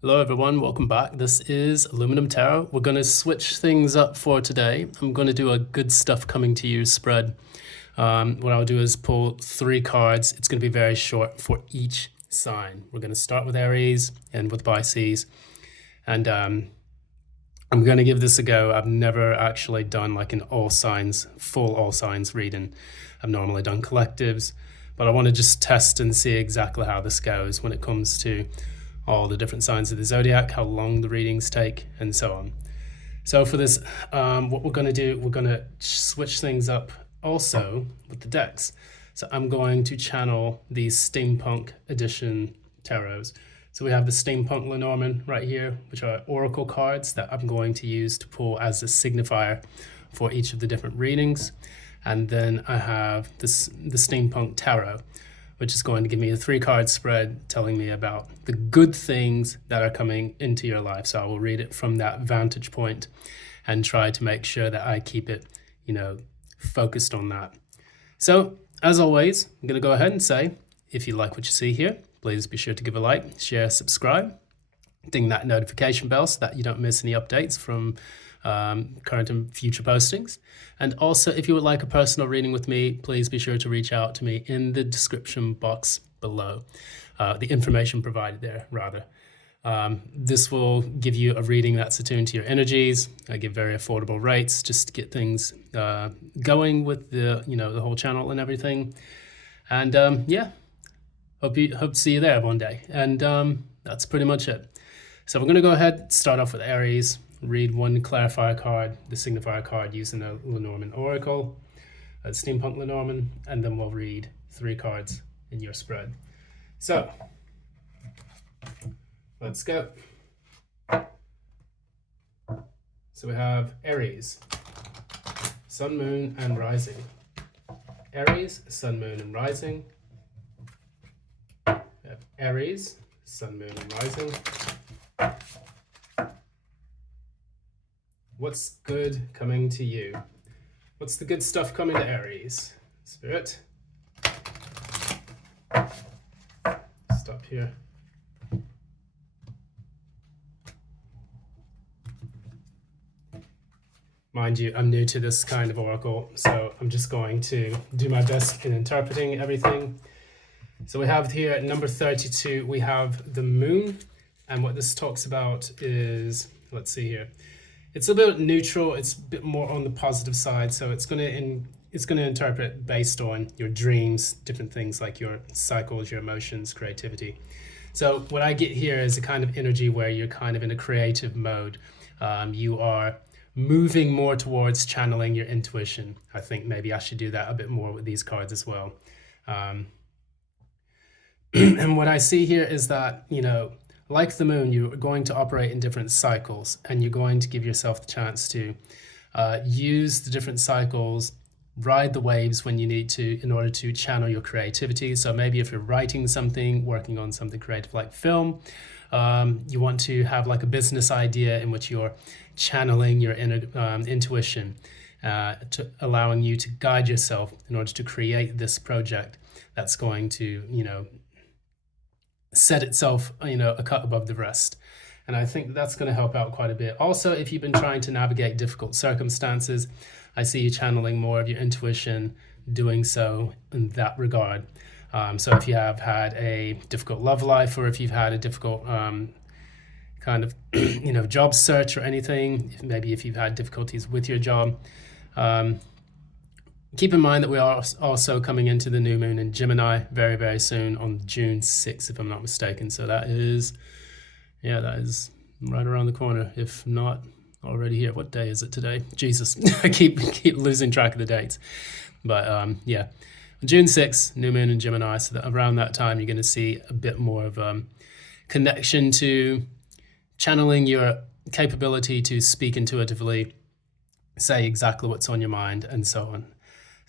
Hello everyone, welcome back. This is Aluminum Tarot. We're going to switch things up for today. I'm going to do a good stuff coming to you spread. What I'll do is pull 3 cards. It's going to be very short for each sign. We're going to start with Aries and with Pisces. And I'm going to give this a go. I've never actually done like an all signs, full all signs reading. I've normally done collectives, but I want to just test and see exactly how this goes when it comes to all the different signs of the zodiac, how long the readings take, and so on. So for this, what we're going to do, we're going to switch things up also with the decks. So I'm going to channel these steampunk edition tarots. So we have the steampunk Lenormand right here, which are oracle cards that I'm going to use to pull as a signifier for each of the different readings. And then I have the steampunk tarot, which is going to give me a 3-card spread telling me about the good things that are coming into your life. So I will read it from that vantage point and try to make sure that I keep it, focused on that. So as always, I'm going to go ahead and say, if you like what you see here, please be sure to give a like, share, subscribe, ding that notification bell so that you don't miss any updates from current and future postings. And also, if you would like a personal reading with me, please be sure to reach out to me in the description box below. The information provided there, rather. This will give you a reading that's attuned to your energies. I give very affordable rates just to get things going with the whole channel and everything. And hope to see you there one day. And that's pretty much it. So we're going to go ahead, start off with Aries. Read 1 clarifier card, the signifier card using the Lenormand Oracle, Steampunk Lenormand, and then we'll read 3 cards in your spread. So, let's go. So we have Aries, Sun, Moon, and Rising. Aries, Sun, Moon, and Rising. We have Aries, Sun, Moon, and Rising. What's good coming to you? What's the good stuff coming to Aries? Spirit. Stop here. Mind you, I'm new to this kind of oracle, so I'm just going to do my best in interpreting everything. So we have here at number 32, we have the moon. And what this talks about is, let's see here. It's a bit neutral. It's a bit more on the positive side. So it's going to interpret based on your dreams, different things like your cycles, your emotions, creativity. So what I get here is a kind of energy where you're kind of in a creative mode. You are moving more towards channeling your intuition. I think maybe I should do that a bit more with these cards as well. And what I see here is that, like the moon, you're going to operate in different cycles, and you're going to give yourself the chance to use the different cycles, ride the waves when you need to in order to channel your creativity. So maybe if you're writing something, working on something creative like film, you want to have like a business idea in which you're channeling your intuition, allowing you to guide yourself in order to create this project that's going to, set itself, a cut above the rest. And I think that's going to help out quite a bit. Also, if you've been trying to navigate difficult circumstances, I see you channeling more of your intuition, doing so in that regard. So if you have had a difficult love life, or if you've had a difficult kind of, job search or anything, maybe if you've had difficulties with your job, keep in mind that we are also coming into the new moon in Gemini very, very soon on June 6th, if I'm not mistaken. So that is right around the corner, if not already here. What day is it today? Jesus, I keep losing track of the dates. But June 6th, new moon in Gemini. So that around that time, you're going to see a bit more of connection to channeling your capability to speak intuitively, say exactly what's on your mind, and so on.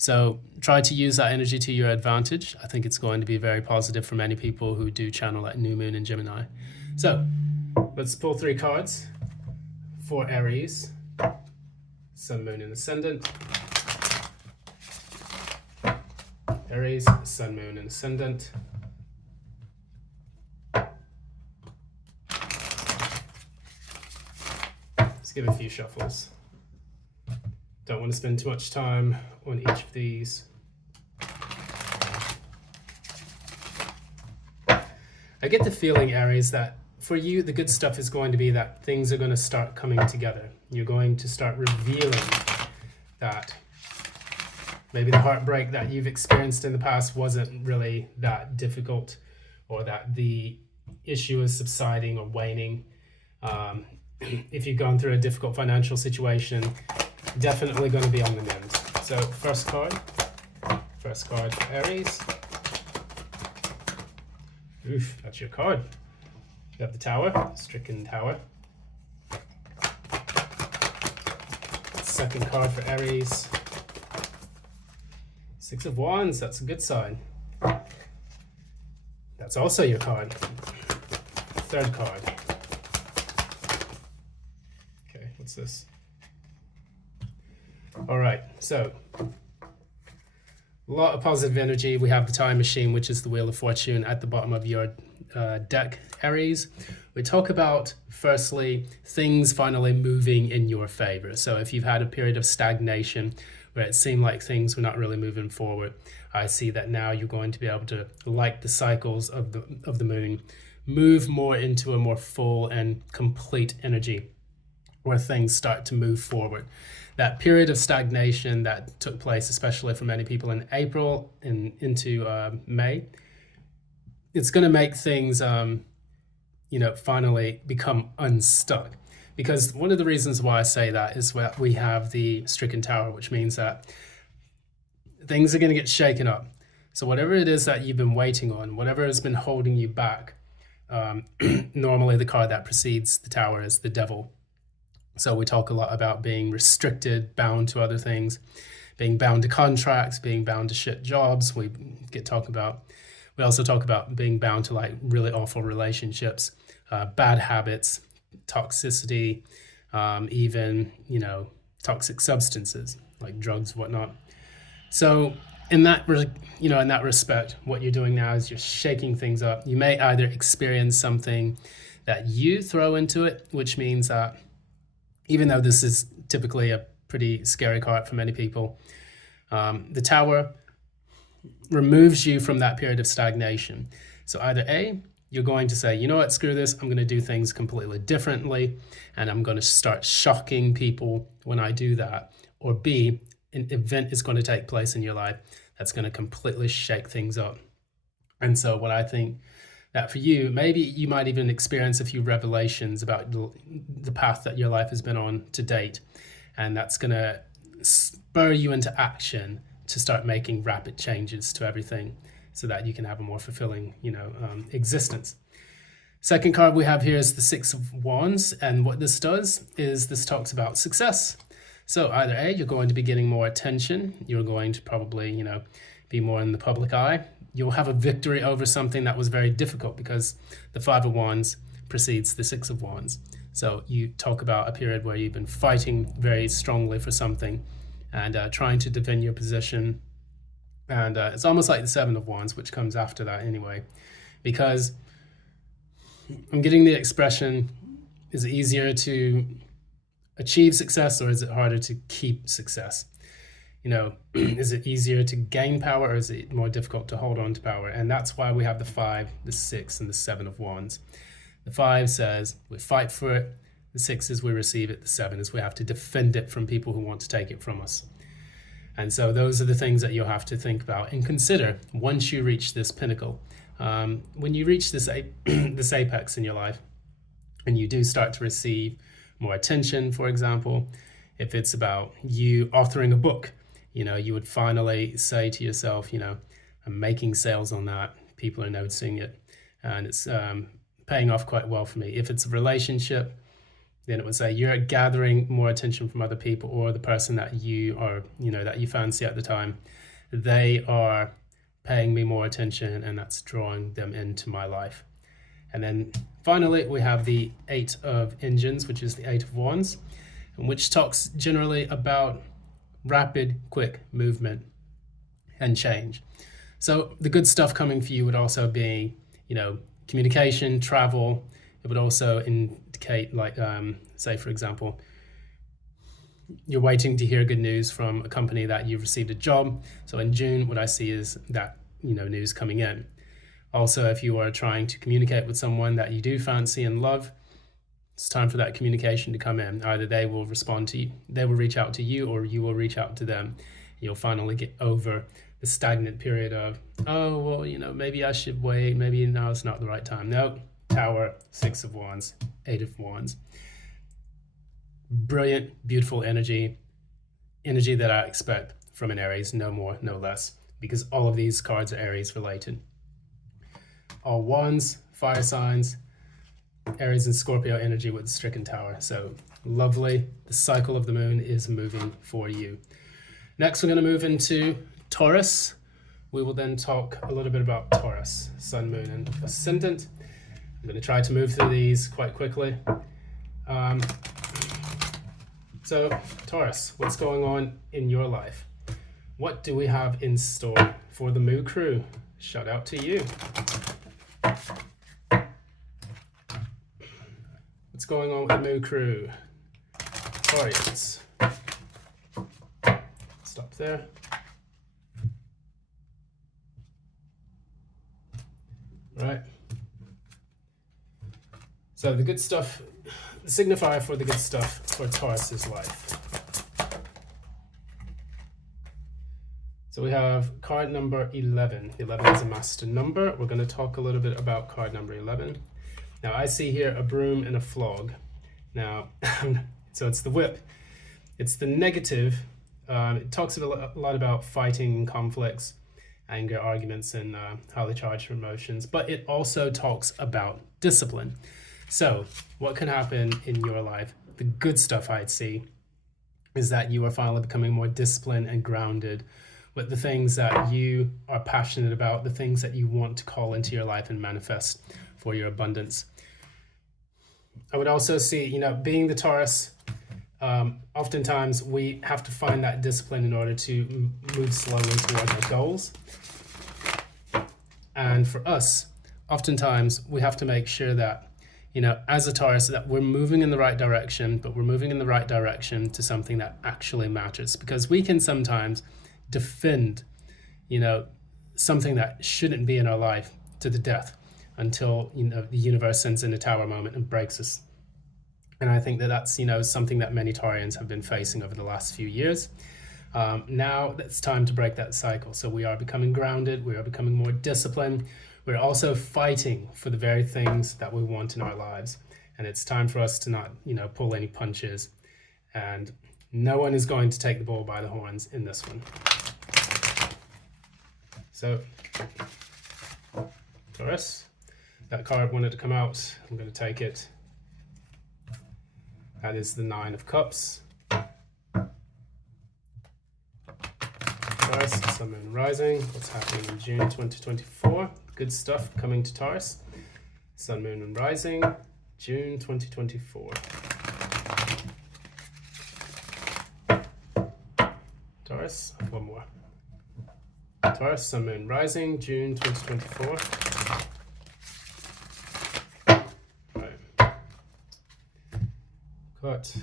So try to use that energy to your advantage. I think it's going to be very positive for many people who do channel that new moon in Gemini. So let's pull 3 cards for Aries, Sun, Moon, and Ascendant. Aries, Sun, Moon, and Ascendant. Let's give a few shuffles. Don't want to spend too much time on each of these. I get the feeling, Aries, that for you, the good stuff is going to be that things are going to start coming together. You're going to start revealing that maybe the heartbreak that you've experienced in the past wasn't really that difficult, or that the issue is subsiding or waning. If you've gone through a difficult financial situation, definitely going to be on the mend. So first card for Aries. Oof, that's your card. You have the Tower, stricken Tower. Second card for Aries. Six of Wands, that's a good sign. That's also your card. Third card. Okay, what's this? All right, so a lot of positive energy. We have the Time Machine, which is the Wheel of Fortune at the bottom of your deck, Aries. We talk about, firstly, things finally moving in your favor. So if you've had a period of stagnation where it seemed like things were not really moving forward, I see that now you're going to be able to, like the cycles of the moon, move more into a more full and complete energy where things start to move forward. That period of stagnation that took place, especially for many people in April and into May, it's going to make things, finally become unstuck. Because one of the reasons why I say that is that we have the stricken Tower, which means that things are going to get shaken up. So whatever it is that you've been waiting on, whatever has been holding you back, normally the card that precedes the Tower is the Devil. So we talk a lot about being restricted, bound to other things, being bound to contracts, being bound to shit jobs. We also talk about being bound to like really awful relationships, bad habits, toxicity, even, toxic substances like drugs, whatnot. So in that respect, what you're doing now is you're shaking things up. You may either experience something that you throw into it, which means that even though this is typically a pretty scary card for many people, the Tower removes you from that period of stagnation. So either A, you're going to say, you know what, screw this, I'm going to do things completely differently, and I'm going to start shocking people when I do that. Or B, an event is going to take place in your life that's going to completely shake things up. And so what I think that for you, maybe you might even experience a few revelations about the path that your life has been on to date. And that's going to spur you into action to start making rapid changes to everything so that you can have a more fulfilling, existence. Second card we have here is the Six of Wands. And what this does is this talks about success. So either A, you're going to be getting more attention. You're going to probably, be more in the public eye. You'll have a victory over something that was very difficult because the Five of Wands precedes the Six of Wands. So you talk about a period where you've been fighting very strongly for something and trying to defend your position. And it's almost like the Seven of Wands, which comes after that anyway, because I'm getting the expression, is it easier to achieve success or is it harder to keep success? Is it easier to gain power or is it more difficult to hold on to power? And that's why we have the Five, the Six, and the Seven of Wands. The Five says we fight for it. The Six is we receive it. The Seven is we have to defend it from people who want to take it from us. And so those are the things that you'll have to think about and consider once you reach this pinnacle. When you reach this apex in your life and you do start to receive more attention, for example, if it's about you authoring a book, you would finally say to yourself, I'm making sales on that. People are noticing it and it's paying off quite well for me. If it's a relationship, then it would say you're gathering more attention from other people, or the person that you are, that you fancy at the time, they are paying me more attention and that's drawing them into my life. And then finally, we have the Eight of Engines, which is the Eight of Wands, which talks generally about rapid, quick movement and change. So the good stuff coming for you would also be, communication, travel. It would also indicate, like, say, for example, you're waiting to hear good news from a company that you've received a job. So in June, what I see is that, news coming in. Also, if you are trying to communicate with someone that you do fancy and love, it's time for that communication to come in. Either they will respond to you, they will reach out to you, or you will reach out to them. You'll finally get over the stagnant period of, oh, well, maybe I should wait, maybe now it's not the right time. No, Tower, 6 of Wands, 8 of Wands. Brilliant, beautiful energy that I expect from an Aries, no more, no less, because all of these cards are Aries related. All Wands, fire signs, Aries and Scorpio energy with the stricken Tower. So lovely. The cycle of the moon is moving for you. Next, we're going to move into Taurus. We will then talk a little bit about Taurus, Sun, Moon, and Ascendant. I'm going to try to move through these quite quickly. So Taurus, what's going on in your life? What do we have in store for the Moo crew? Shout out to you. What's going on with the Moo crew? Taurians. Stop there. Right. So the good stuff, the signifier for the good stuff for Taurus's life. So we have card number 11. 11 is a master number. We're going to talk a little bit about card number 11. Now I see here a broom and a flog. Now, so it's the whip. It's the negative. It talks a lot about fighting, conflicts, anger, arguments, and highly charged emotions. But it also talks about discipline. So what can happen in your life? The good stuff I'd see is that you are finally becoming more disciplined and grounded with the things that you are passionate about, the things that you want to call into your life and manifest for your abundance. I would also see, being the Taurus, oftentimes we have to find that discipline in order to move slowly towards our goals. And for us, oftentimes we have to make sure that, as a Taurus, that we're moving in the right direction, but we're moving in the right direction to something that actually matters. Because we can sometimes defend, something that shouldn't be in our life to the death until, the universe sends in a tower moment and breaks us. And I think that that's, something that many Taurians have been facing over the last few years. Now it's time to break that cycle. So we are becoming grounded. We are becoming more disciplined. We're also fighting for the very things that we want in our lives. And it's time for us to not, pull any punches. And no one is going to take the bull by the horns in this one. So, Taurus, that card wanted to come out. I'm going to take it. That is the 9 of Cups. Taurus, Sun, Moon, Rising. What's happening in June 2024? Good stuff coming to Taurus. Sun, Moon, and Rising, June 2024. Taurus, one more. Taurus, Sun, Moon, Rising, June 2024. Right. Cut.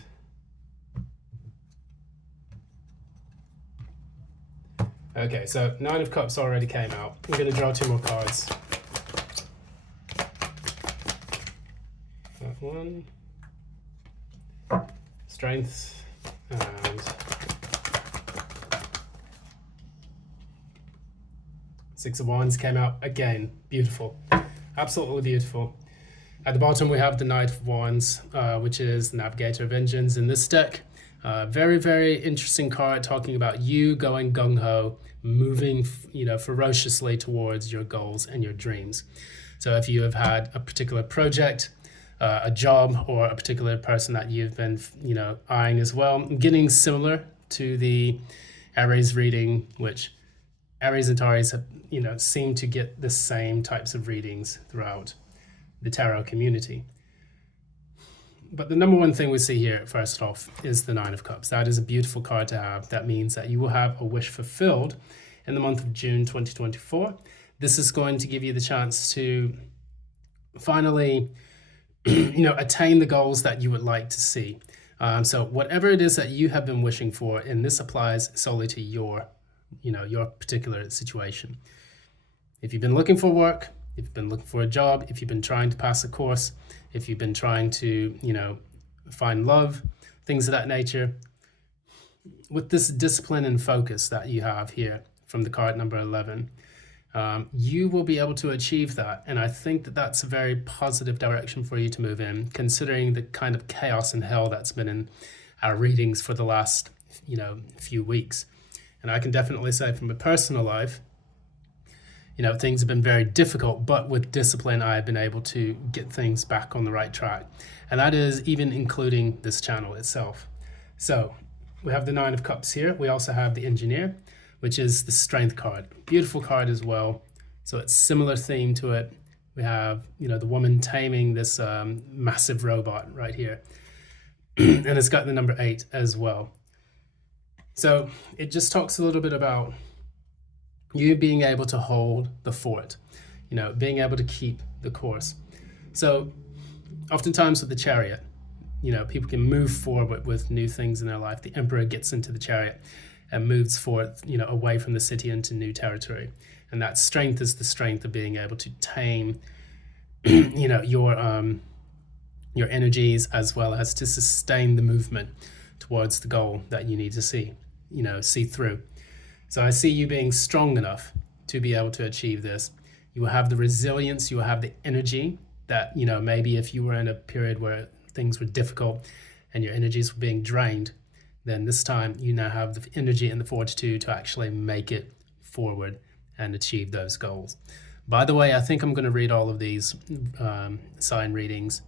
Okay, so 9 of Cups already came out. We're going to draw 2 more cards. That one. Strength. And Six of Wands came out again. Beautiful. Absolutely beautiful. At the bottom we have the Knight of Wands, which is the Navigator of Engines in this deck. Very, very interesting card talking about you going gung-ho, moving, ferociously towards your goals and your dreams. So if you have had a particular project, a job, or a particular person that you've been, eyeing as well, getting similar to the Aries reading, which Aries and Taurus have, seem to get the same types of readings throughout the tarot community. But the number one thing we see here, first off, is the 9 of Cups. That is a beautiful card to have. That means that you will have a wish fulfilled in the month of June 2024. This is going to give you the chance to finally, attain the goals that you would like to see. So whatever it is that you have been wishing for, and this applies solely to your, your particular situation. If you've been looking for work, if you've been looking for a job, if you've been trying to pass a course, if you've been trying to, find love, things of that nature, with this discipline and focus that you have here from the card number 11, you will be able to achieve that. And I think that that's a very positive direction for you to move in, considering the kind of chaos and hell that's been in our readings for the last, few weeks. And I can definitely say from a personal life, things have been very difficult, but with discipline, I have been able to get things back on the right track. And that is even including this channel itself. So we have the Nine of Cups here. We also have the Engineer, which is the Strength card. Beautiful card as well. So it's similar theme to it. We have, the woman taming this massive robot right here. And it's got the number 8 as well. So it just talks a little bit about you being able to hold the fort, being able to keep the course. So oftentimes with the Chariot, people can move forward with new things in their life. The Emperor gets into the Chariot and moves forth, away from the city into new territory. And that strength is the strength of being able to tame, your energies, as well as to sustain the movement towards the goal that you need to see through. So I see you being strong enough to be able to achieve this. You will have the resilience, you will have the energy that, maybe if you were in a period where things were difficult and your energies were being drained, then this time you now have the energy and the fortitude to actually make it forward and achieve those goals. By the way, I think I'm going to read all of these sign readings,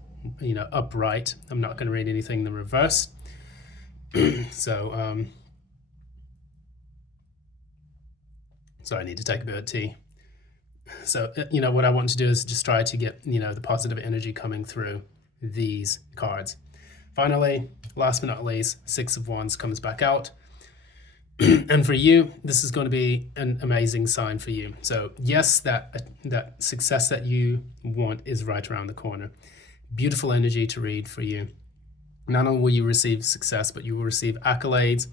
upright. I'm not going to read anything in the reverse. So I need to take a bit of tea. So, what I want to do is just try to get, the positive energy coming through these cards. Finally, last but not least, Six of Wands comes back out. And for you, this is going to be an amazing sign for you. So yes, that success that you want is right around the corner. Beautiful energy to read for you. Not only will you receive success, but you will receive accolades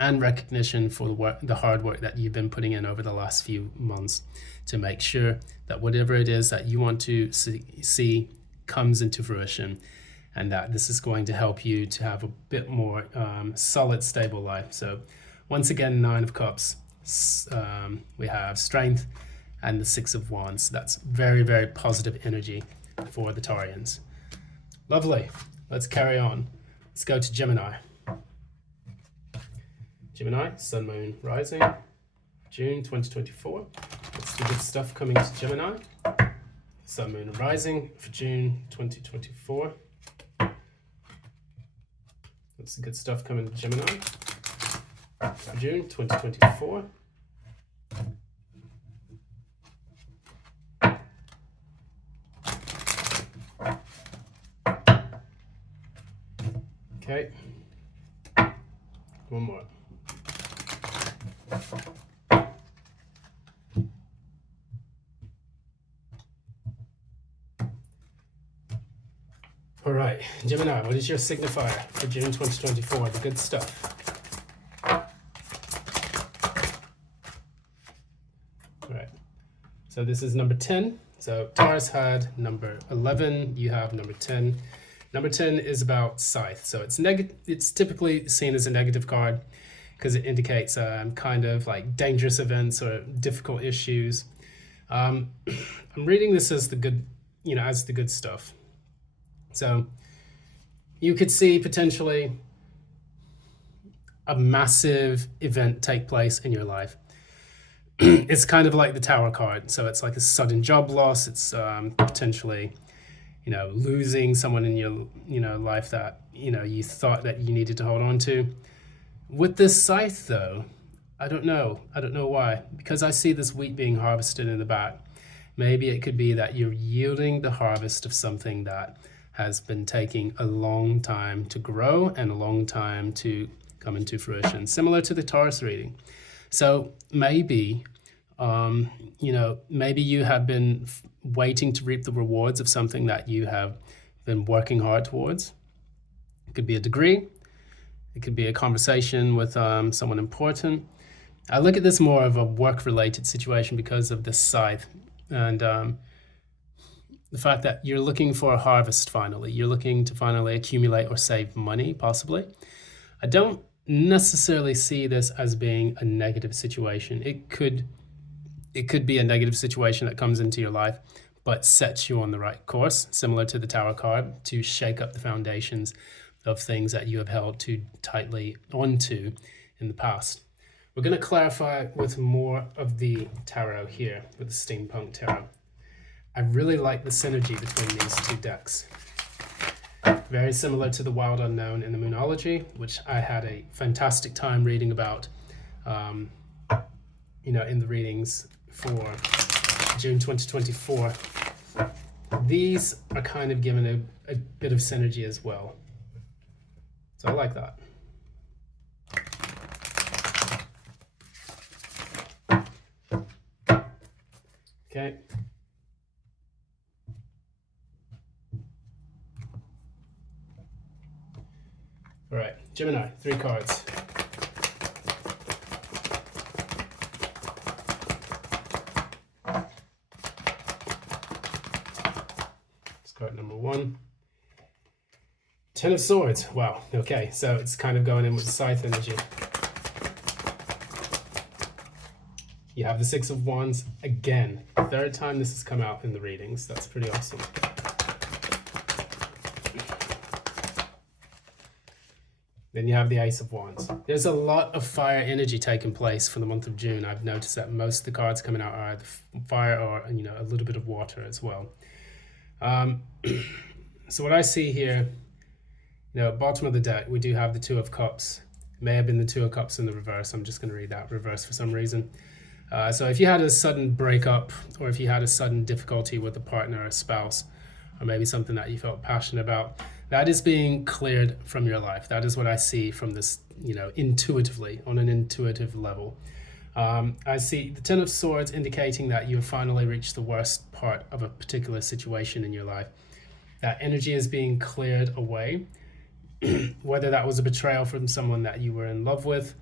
and recognition for the hard work that you've been putting in over the last few months to make sure that whatever it is that you want to see comes into fruition, and that this is going to help you to have a bit more solid, stable life. So once again, Nine of Cups, we have strength, and the Six of Wands. That's very, very positive energy for the Taurians. Lovely. Let's carry on. Let's go to Gemini. Gemini, Sun, Moon, Rising, June 2024. What's the good stuff coming to Gemini? Sun, Moon, and Rising for June 2024. What's the good stuff coming to Gemini for June 2024? Okay. One more. All right, Gemini, what is your signifier for June 2024? The good stuff. All right, so this is number 10. So Taurus had number 11, you have number 10. Number 10 is about scythe. So it's typically seen as a negative card because it indicates kind of like dangerous events or difficult issues. I'm reading this as the good, as the good stuff. So you could see potentially a massive event take place in your life. It's kind of like the Tower card. So it's like a sudden job loss. It's potentially, losing someone in your, life that, you thought that you needed to hold on to. With this scythe though, I don't know why, because I see this wheat being harvested in the back. Maybe it could be that you're yielding the harvest of something that has been taking a long time to grow and a long time to come into fruition, similar to the Taurus reading. So maybe, maybe you have been waiting to reap the rewards of something that you have been working hard towards. It could be a degree, It could be a conversation with someone important. I look at this more of a work-related situation because of this scythe and the fact that you're looking for a harvest finally. You're looking to finally accumulate or save money, possibly. I don't necessarily see this as being a negative situation. It could be a negative situation that comes into your life, but sets you on the right course, similar to the Tower card, to shake up the foundations of things that you have held too tightly onto in the past. We're going to clarify with more of the tarot here, with the Steampunk Tarot. I really like the synergy between these two decks. Very similar to the Wild Unknown in the Moonology, which I had a fantastic time reading about, in the readings for June 2024. These are kind of given a bit of synergy as well. So I like that. Okay. All right, Gemini, 3 cards. It's card number 1. 10 of Swords. Wow, okay, so it's kind of going in with the scythe energy. You have the 6 of Wands again. 3rd time this has come out in the readings. That's pretty awesome. Then you have the Ace of Wands. There's a lot of fire energy taking place for the month of June. I've noticed that most of the cards coming out are either fire or a little bit of water as well. So what I see here, bottom of the deck, we do have the 2 of Cups. It may have been the 2 of Cups in the reverse. I'm just going to read that reverse for some reason. So if you had a sudden breakup, or if you had a sudden difficulty with a partner or a spouse, or maybe something that you felt passionate about, that is being cleared from your life. That is what I see from this, intuitively, on an intuitive level. I see the 10 of Swords indicating that you have finally reached the worst part of a particular situation in your life. That energy is being cleared away, whether that was a betrayal from someone that you were in love with,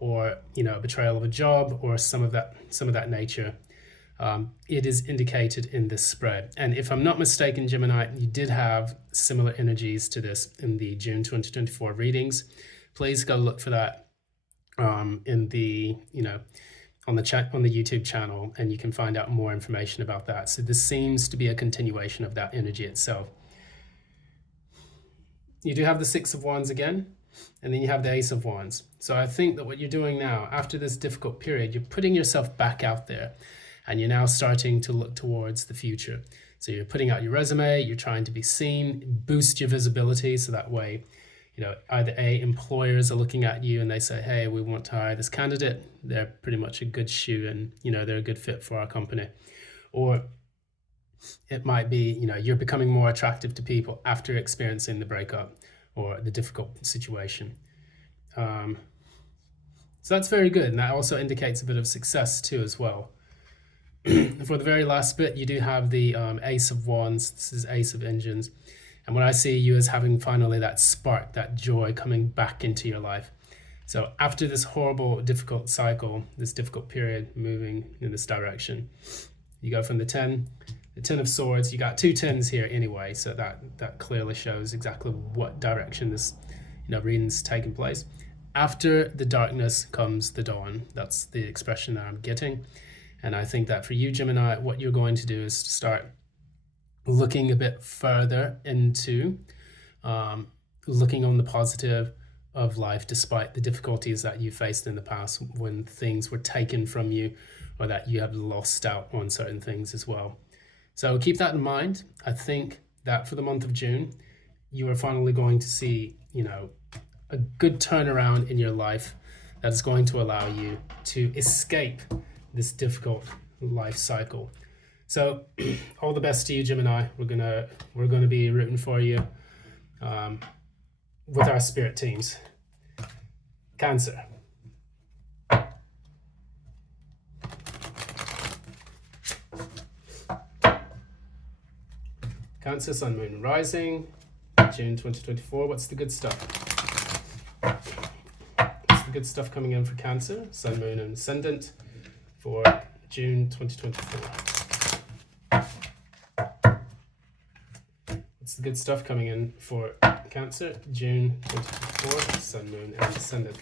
or a betrayal of a job, or some of that nature. It is indicated in this spread. And if I'm not mistaken, Gemini, you did have similar energies to this in the June 2024 readings. Please go look for that in the on the YouTube channel, and you can find out more information about that. So this seems to be a continuation of that energy itself. You do have the 6 of Wands again, and then you have the Ace of Wands. So I think that what you're doing now, after this difficult period, you're putting yourself back out there, and you're now starting to look towards the future. So you're putting out your resume, you're trying to be seen, boost your visibility, so that way, either employers are looking at you and they say, hey, we want to hire this candidate. They're pretty much a good shoe, and they're a good fit for our company. Or it might be, you're becoming more attractive to people after experiencing the breakup or the difficult situation. So that's very good, and that also indicates a bit of success too as well. For the very last bit, you do have the Ace of Wands. This is Ace of Engines. And what I see you as having finally that spark, that joy coming back into your life. So after this horrible, difficult cycle, this difficult period moving in this direction, you go from the 10 of Swords. You got 2 10s here anyway, so that clearly shows exactly what direction this reading's taking place. After the darkness comes the dawn. That's the expression that I'm getting. And I think that for you, Gemini, what you're going to do is to start looking a bit further into looking on the positive of life, despite the difficulties that you faced in the past when things were taken from you, or that you have lost out on certain things as well. So keep that in mind. I think that for the month of June, you are finally going to see, a good turnaround in your life that is going to allow you to escape this difficult life cycle. So all the best to you, Gemini. We're gonna be rooting for you with our spirit teams. Cancer. Cancer, Sun, Moon, Rising, June 2024. What's the good stuff? good stuff coming in for Cancer, Sun, Moon, and Ascendant for June 2024? What's the good stuff coming in for Cancer, June 2024, Sun, Moon, and Ascendant?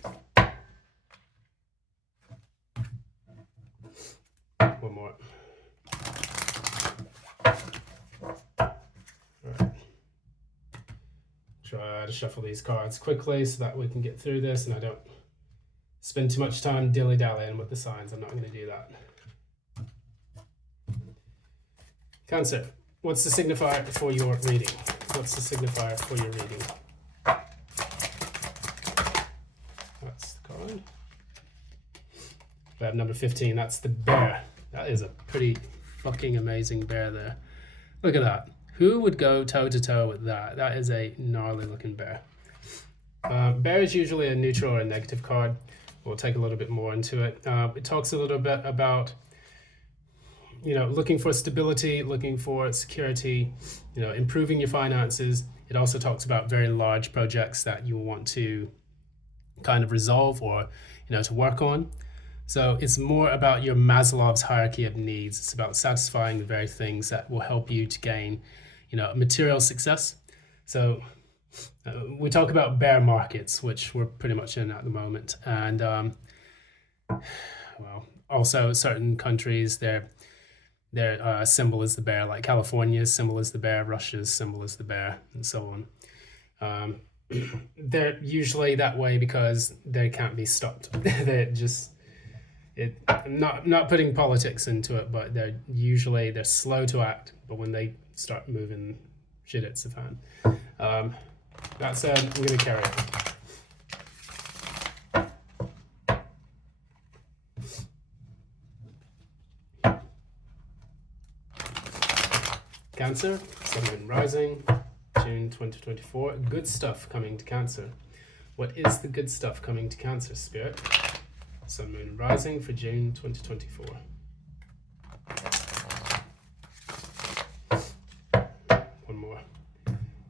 One more. Alright. Try to shuffle these cards quickly so that we can get through this and I don't spend too much time dilly-dallying with the signs. I'm not going to do that. Cancer, what's the signifier for your reading? What's the signifier for your reading? That's the card. We have number 15, that's the bear. That is a pretty fucking amazing bear there. Look at that. Who would go toe-to-toe with that? That is a gnarly looking bear. Bear is usually a neutral or a negative card. We'll take a little bit more into it. It talks a little bit about, you know, looking for stability, looking for security, you know, improving your finances. It also talks about very large projects that you want to kind of resolve or, you know, to work on. So it's more about your Maslow's hierarchy of needs. It's about satisfying the very things that will help you to gain, you know, material success. So we talk about bear markets, which we're pretty much in at the moment. And, well, also certain countries, their symbol is the bear, like California's symbol is the bear, Russia's symbol is the bear, and so on. They're usually that way because they can't be stopped. They're just... not putting politics into it, but they're slow to act, but when they start moving, shit hits the fan. That said, we're gonna carry it. Cancer, Sun, Moon, Rising, June 2024. Good stuff coming to Cancer. What is the good stuff coming to Cancer, Spirit? Sun, Moon, and Rising for June 2024. One more.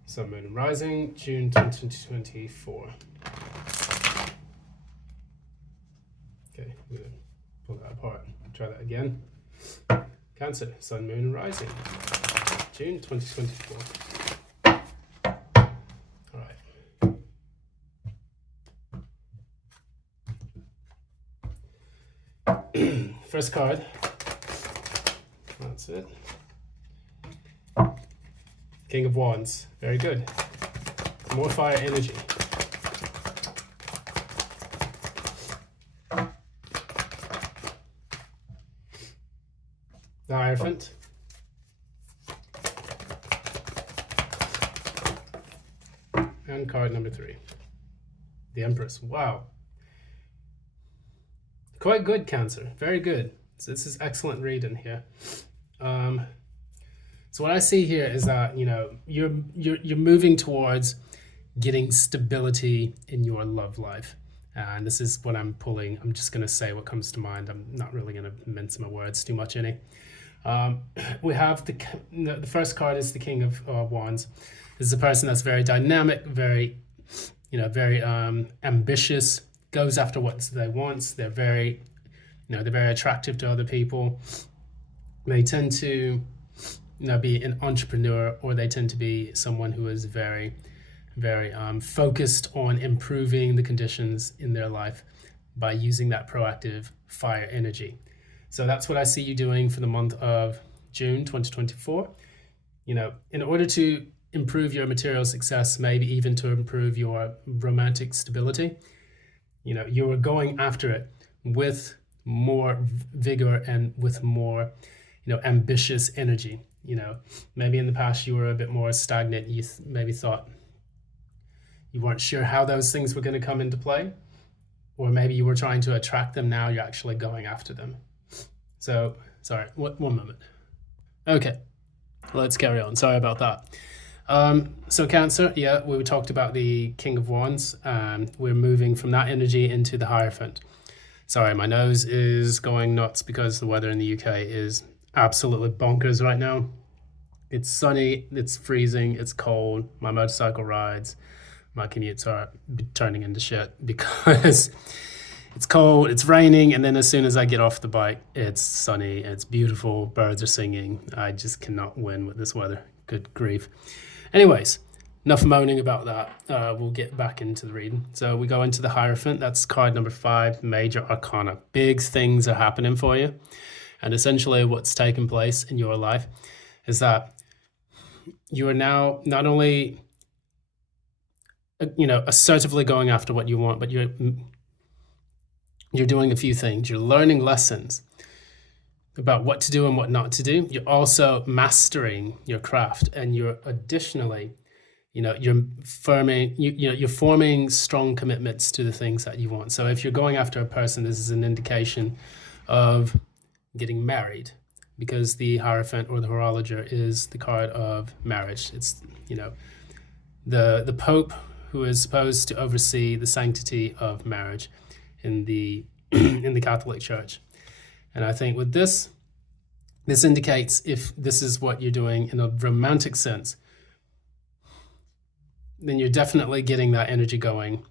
Sun, Moon, and Rising, June 2024. Okay, I'm going to pull that apart. Try that again. Cancer, Sun, Moon, and Rising, June 2024. First card, that's it. King of Wands, very good. More fire energy. The Hierophant. And card number 3, the Empress. Wow. Quite good, Cancer. Very good. So this is excellent reading here. So what I see here is that, you know, you're moving towards getting stability in your love life, and this is what I'm pulling. I'm just going to say what comes to mind. I'm not really going to mince my words too much any. We have the first card is the King of Wands. This is a person that's very dynamic, very, you know, very ambitious. Goes after what they want. They're very, you know, they're very attractive to other people. They tend to, you know, be an entrepreneur, or they tend to be someone who is very, very focused on improving the conditions in their life by using that proactive fire energy. So that's what I see you doing for the month of June 2024. You know, in order to improve your material success, maybe even to improve your romantic stability, you know, you are going after it with more vigor and with more, you know, ambitious energy. You know, maybe in the past you were a bit more stagnant. You maybe thought you weren't sure how those things were going to come into play, or maybe you were trying to attract them. Now you're actually going after them. So, sorry, one moment. Okay, let's carry on. Sorry about that. So Cancer, yeah, we talked about the King of Wands. We're moving from that energy into the Hierophant. Sorry, my nose is going nuts because the weather in the UK is absolutely bonkers right now. It's sunny, it's freezing, it's cold. My motorcycle rides my commutes are turning into shit because it's cold, it's raining, and then as soon as I get off the bike, it's sunny, it's beautiful, birds are singing. I just cannot win with this weather. Good grief. Anyways, enough moaning about that. We'll get back into the reading. So we go into the Hierophant. That's card number 5, Major Arcana. Big things are happening for you. And essentially what's taking place in your life is that you are now not only, assertively going after what you want, but you're doing a few things. You're learning lessons about what to do and what not to do. You're also mastering your craft, and you're additionally, you're forming strong commitments to the things that you want. So if you're going after a person, this is an indication of getting married, because the Hierophant or the Horologer is the card of marriage. It's, the Pope, who is supposed to oversee the sanctity of marriage in the in the Catholic Church. And I think with this indicates, if this is what you're doing in a romantic sense, then you're definitely getting that energy going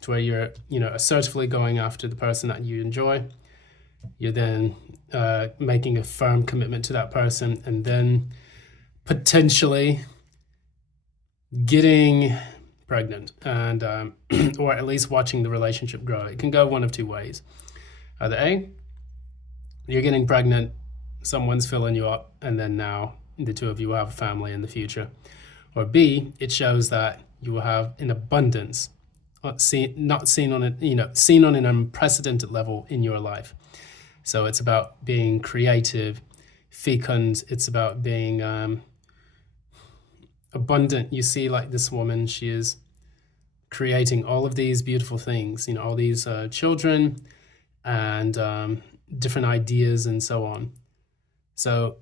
to where you're, assertively going after the person that you enjoy. You're then making a firm commitment to that person, and then potentially getting pregnant, and or at least watching the relationship grow. It can go one of two ways. Either A, you're getting pregnant, someone's filling you up, and then now the two of you will have a family in the future. Or B, it shows that you will have an abundance, seen on an unprecedented level in your life. So it's about being creative, fecund. It's about being abundant. You see, like this woman, she is creating all of these beautiful things, all these children and different ideas and so on. So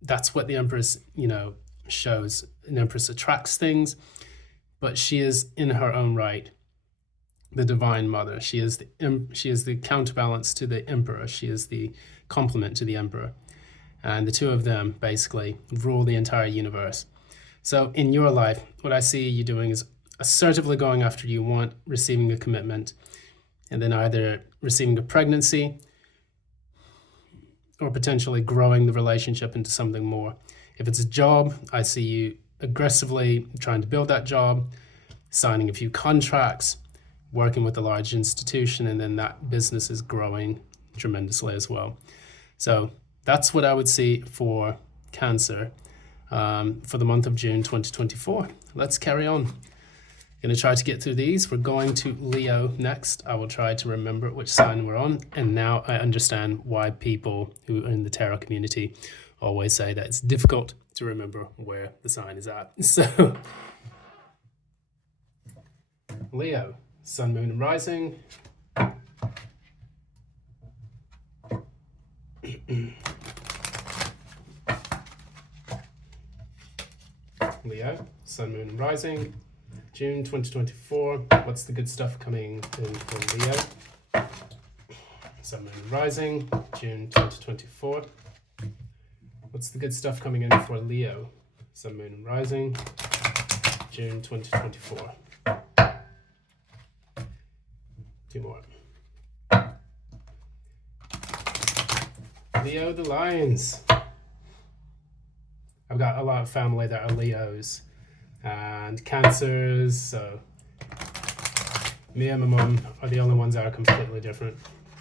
that's what the Empress, shows. An Empress attracts things, but she is in her own right the Divine Mother. She is the counterbalance to the Emperor. She is the complement to the Emperor. And the two of them basically rule the entire universe. So in your life, what I see you doing is assertively going after you want, receiving a commitment, and then either receiving a pregnancy or potentially growing the relationship into something more. If it's a job, I see you aggressively trying to build that job, signing a few contracts, working with a large institution, and then that business is growing tremendously as well. So that's what I would see for Cancer for the month of June 2024. Let's carry on. Going to try to get through these. We're going to Leo next. I will try to remember which sign we're on. And now I understand why people who are in the tarot community always say that it's difficult to remember where the sign is at. So, Leo, Sun, Moon, and Rising. Leo, Sun, Moon, and Rising. June 2024. What's the good stuff coming in for Leo? Sun, Moon, and Rising. June 2024. What's the good stuff coming in for Leo? Sun, Moon, and Rising. June 2024. Two more. Leo, the Lions. I've got a lot of family that are Leos and Cancers, so me and my mum are the only ones that are completely different.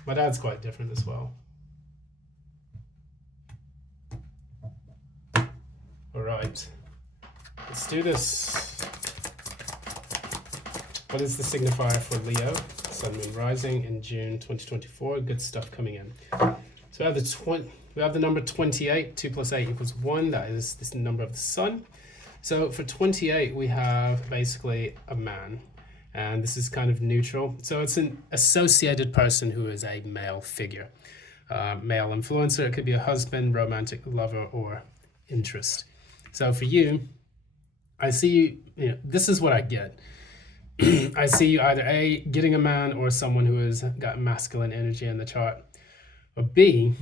My dad's quite different as well. All right, let's do this. What is the signifier for Leo, Sun, Moon, Rising in June 2024? Good stuff coming in. So we have the number 28. 2 plus 8 equals 1. That is this number of the Sun. So for 28, we have basically a man, and this is kind of neutral. So it's an associated person who is a male figure, male influencer. It could be a husband, romantic lover, or interest. So for you, I see you, this is what I get. I see you either A, getting a man or someone who has got masculine energy in the chart, or B,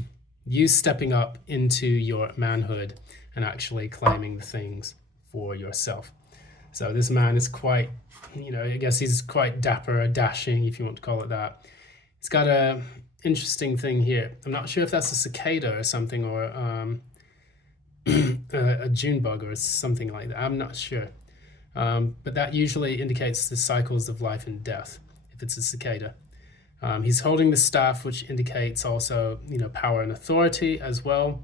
you stepping up into your manhood and actually claiming the things for yourself. So this man is quite, I guess he's quite dapper or dashing, if you want to call it that. He's got a interesting thing here. I'm not sure if that's a cicada or something, or a June bug or something like that. I'm not sure. But that usually indicates the cycles of life and death, if it's a cicada. He's holding the staff, which indicates also, power and authority as well.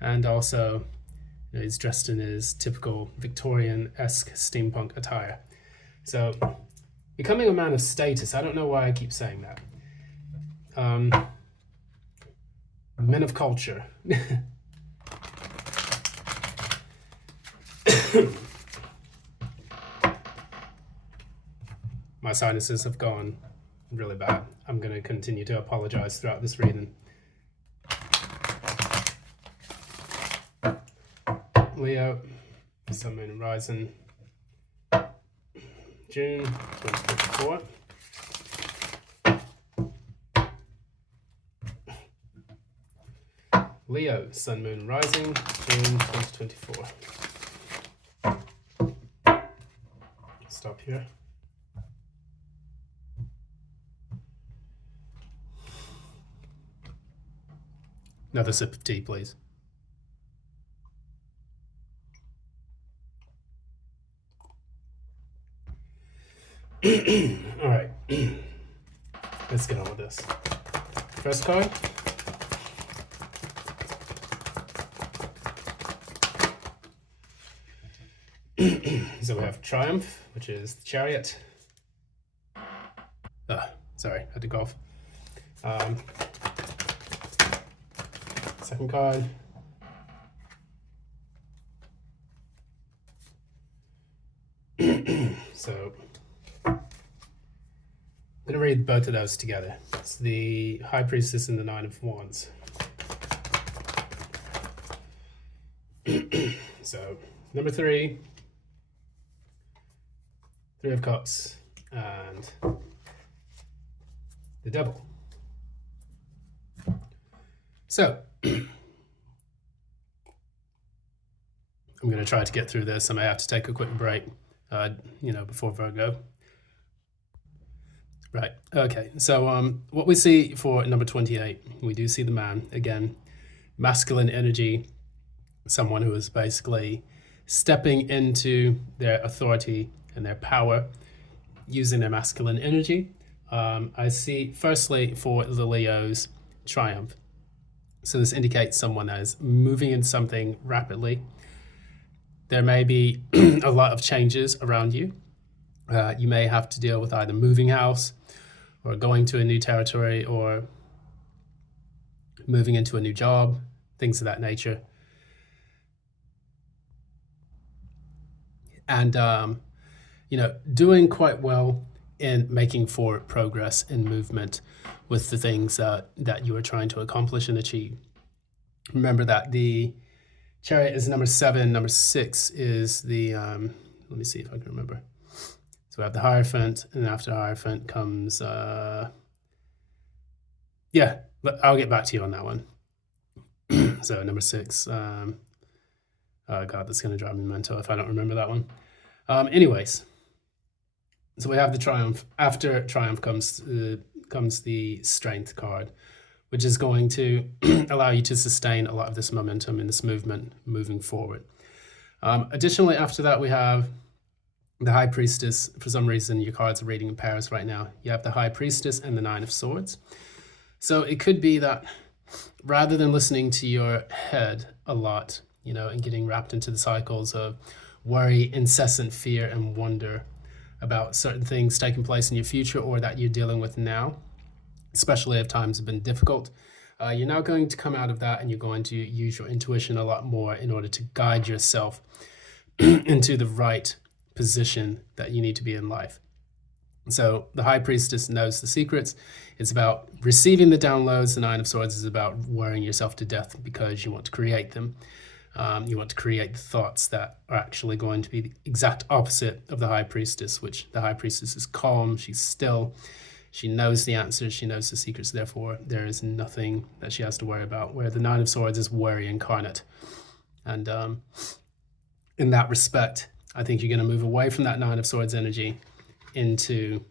And also, he's dressed in his typical Victorian-esque steampunk attire. So, becoming a man of status, I don't know why I keep saying that. Men of culture. My sinuses have gone really bad. I'm going to continue to apologize throughout this reading. Leo, Sun, Moon, and Rising, June 2024. Leo, Sun, Moon, Rising, June 2024. Stop here. Another sip of tea, please. All right, let's get on with this. First card. So we have Triumph, which is the Chariot. Sorry, I had to golf. Second card. So I'm going to read both of those together. It's the High Priestess and the Nine of Wands. So number 3, Three of Cups, and the Devil. So I'm going to try to get through this. I may have to take a quick break, before Virgo. Right, okay, so what we see for number 28, we do see the man, again, masculine energy, someone who is basically stepping into their authority and their power, using their masculine energy. I see, firstly, for the Leos, Triumph. So this indicates someone that is moving in something rapidly. There may be a lot of changes around you. You may have to deal with either moving house, or going to a new territory, or moving into a new job, things of that nature. And, doing quite well in making forward progress in movement with the things that you are trying to accomplish and achieve. Remember that the Chariot is number 7, number 6 is the, let me see if I can remember. So we have the Hierophant, and after Hierophant comes, I'll get back to you on that one. So number 6, oh God, that's going to drive me mental if I don't remember that one. Anyways, so we have the Triumph. After Triumph comes the Strength card, which is going to allow you to sustain a lot of this momentum and this movement moving forward. Additionally, after that, we have the High Priestess. For some reason, your cards are reading in pairs right now. You have the High Priestess and the Nine of Swords. So it could be that rather than listening to your head a lot, and getting wrapped into the cycles of worry, incessant fear, and wonder about certain things taking place in your future or that you're dealing with now, especially if times have been difficult, you're now going to come out of that and you're going to use your intuition a lot more in order to guide yourself into the right position that you need to be in life. So the High Priestess knows the secrets. It's about receiving the downloads. The Nine of Swords is about worrying yourself to death because you want to create them. You want to create the thoughts that are actually going to be the exact opposite of the High Priestess, which the High Priestess is calm, she's still, she knows the answers, she knows the secrets, therefore there is nothing that she has to worry about, where the Nine of Swords is worry incarnate. And in that respect, I think you're going to move away from that Nine of Swords energy into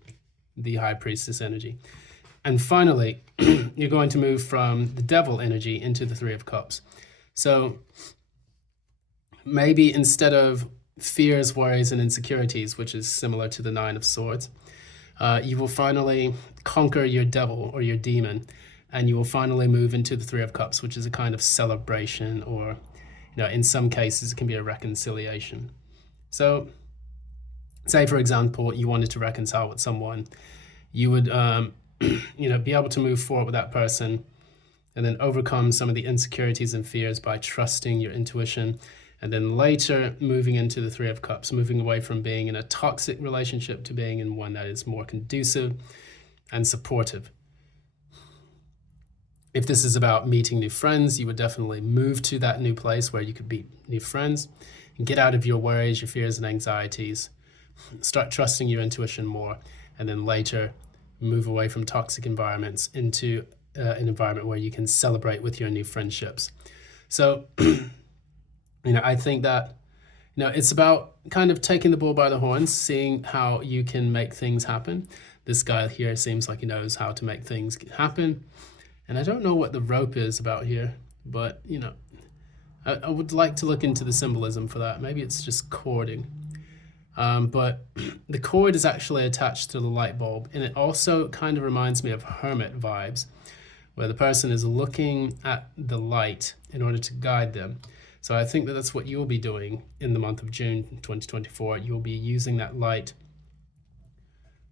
the High Priestess energy. And finally, you're going to move from the Devil energy into the Three of Cups. So maybe instead of fears, worries, and insecurities, which is similar to the Nine of Swords, you will finally conquer your devil or your demon, and you will finally move into the Three of Cups, which is a kind of celebration, or in some cases it can be a reconciliation. So say, for example, you wanted to reconcile with someone, you would be able to move forward with that person and then overcome some of the insecurities and fears by trusting your intuition, and then later moving into the Three of Cups, moving away from being in a toxic relationship to being in one that is more conducive and supportive. If this is about meeting new friends, you would definitely move to that new place where you could meet new friends and get out of your worries, your fears, and anxieties. Start trusting your intuition more, and then later move away from toxic environments into an environment where you can celebrate with your new friendships. So, I think that, it's about kind of taking the bull by the horns, seeing how you can make things happen. This guy here seems like he knows how to make things happen. And I don't know what the rope is about here, but, I would like to look into the symbolism for that. Maybe it's just cording. But the cord is actually attached to the light bulb, and it also kind of reminds me of hermit vibes, where the person is looking at the light in order to guide them. So I think that that's what you'll be doing in the month of June 2024. You'll be using that light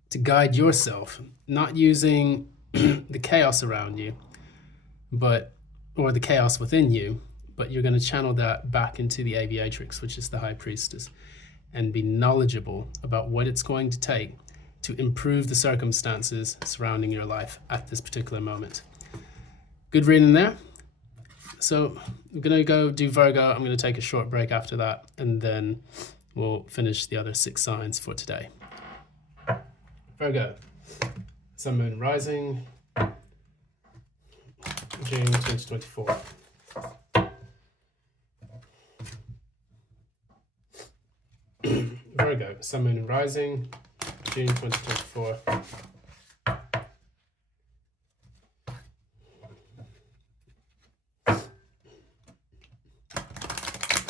to guide yourself, not using the chaos around you, or the chaos within you, but you're going to channel that back into the aviatrix, which is the High Priestess, and be knowledgeable about what it's going to take to improve the circumstances surrounding your life at this particular moment. Good reading there. So I'm going to go do Virgo. I'm going to take a short break after that, and then we'll finish the other 6 signs for today. Virgo, Sun, Moon, Rising, June 2024. Virgo, Sun, Moon, and Rising, June 2024.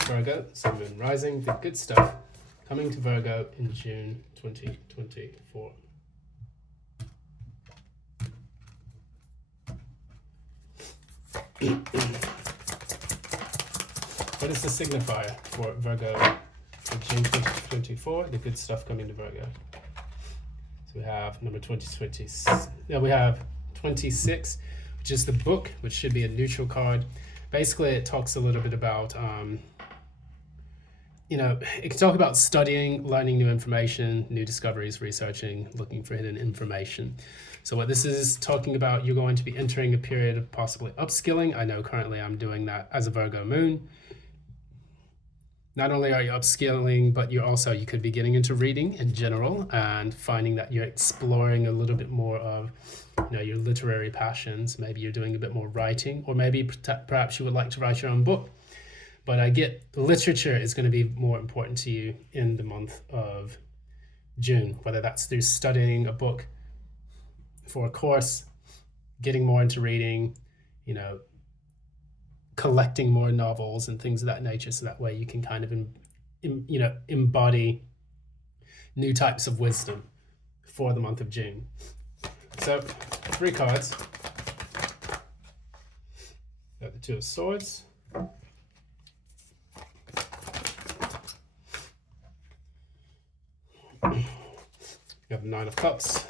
Virgo, Sun, Moon, Rising, the good stuff coming to Virgo in June 2024. What is the signifier for Virgo for June 2024? The good stuff coming to Virgo. So we have number 20. We have 26, which is the book, which should be a neutral card. Basically, it talks a little bit about, it can talk about studying, learning new information, new discoveries, researching, looking for hidden information. So what this is talking about, you're going to be entering a period of possibly upskilling. I know currently I'm doing that as a Virgo moon. Not only are you upskilling, but you could be getting into reading in general and finding that you're exploring a little bit more of your literary passions. Maybe you're doing a bit more writing, or maybe perhaps you would like to write your own book. But I get literature is going to be more important to you in the month of June, whether that's through studying a book for a course, getting more into reading, collecting more novels and things of that nature, so that way you can kind of embody new types of wisdom for the month of June. So 3 cards. Got the 2 of Swords, you have the 9 of Cups,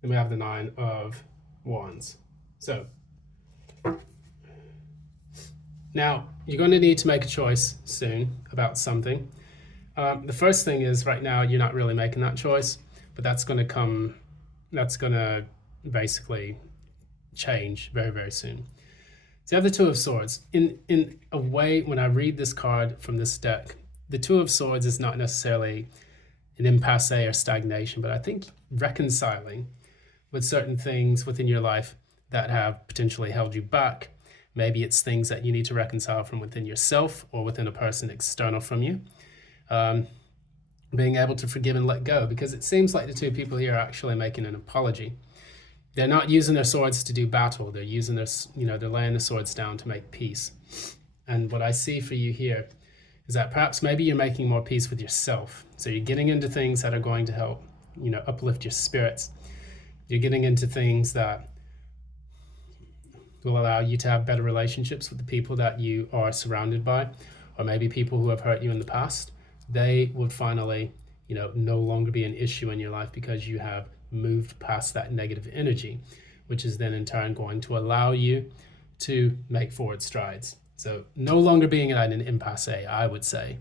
then we have the 9 of Wands. So now you're going to need to make a choice soon about something. The first thing is, right now you're not really making that choice, but that's going to basically change very, very soon. So you have the 2 of Swords. In a way, when I read this card from this deck, the 2 of Swords is not necessarily an impasse or stagnation, but I think reconciling with certain things within your life that have potentially held you back, Maybe it's things that you need to reconcile from within yourself or within a person external from you. Being able to forgive and let go, because it seems like the two people here are actually making an apology. They're not using their swords to do battle. They're using their, they're laying the swords down to make peace. And what I see for you here is that perhaps maybe you're making more peace with yourself. So you're getting into things that are going to help, uplift your spirits. You're getting into things that will allow you to have better relationships with the people that you are surrounded by, or maybe people who have hurt you in the past. They would finally, no longer be an issue in your life because you have moved past that negative energy, which is then in turn going to allow you to make forward strides. So no longer being at an impasse, I would say.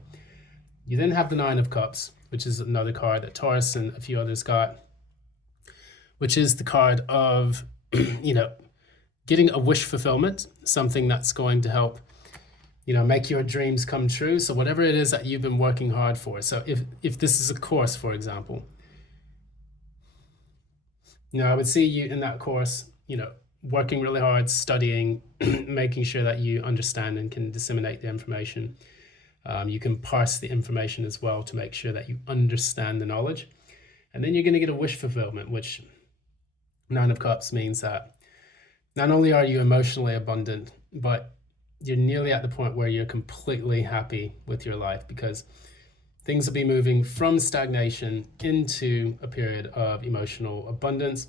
You then have the Nine of Cups, which is another card that Taurus and a few others got, which is the card of, getting a wish fulfillment, something that's going to help make your dreams come true. So whatever it is that you've been working hard for. So if this is a course, for example, I would see you in that course, working really hard, studying, making sure that you understand and can disseminate the information. You can parse the information as well to make sure that you understand the knowledge. And then you're going to get a wish fulfillment, which Nine of Cups means that not only are you emotionally abundant, but you're nearly at the point where you're completely happy with your life, because things will be moving from stagnation into a period of emotional abundance,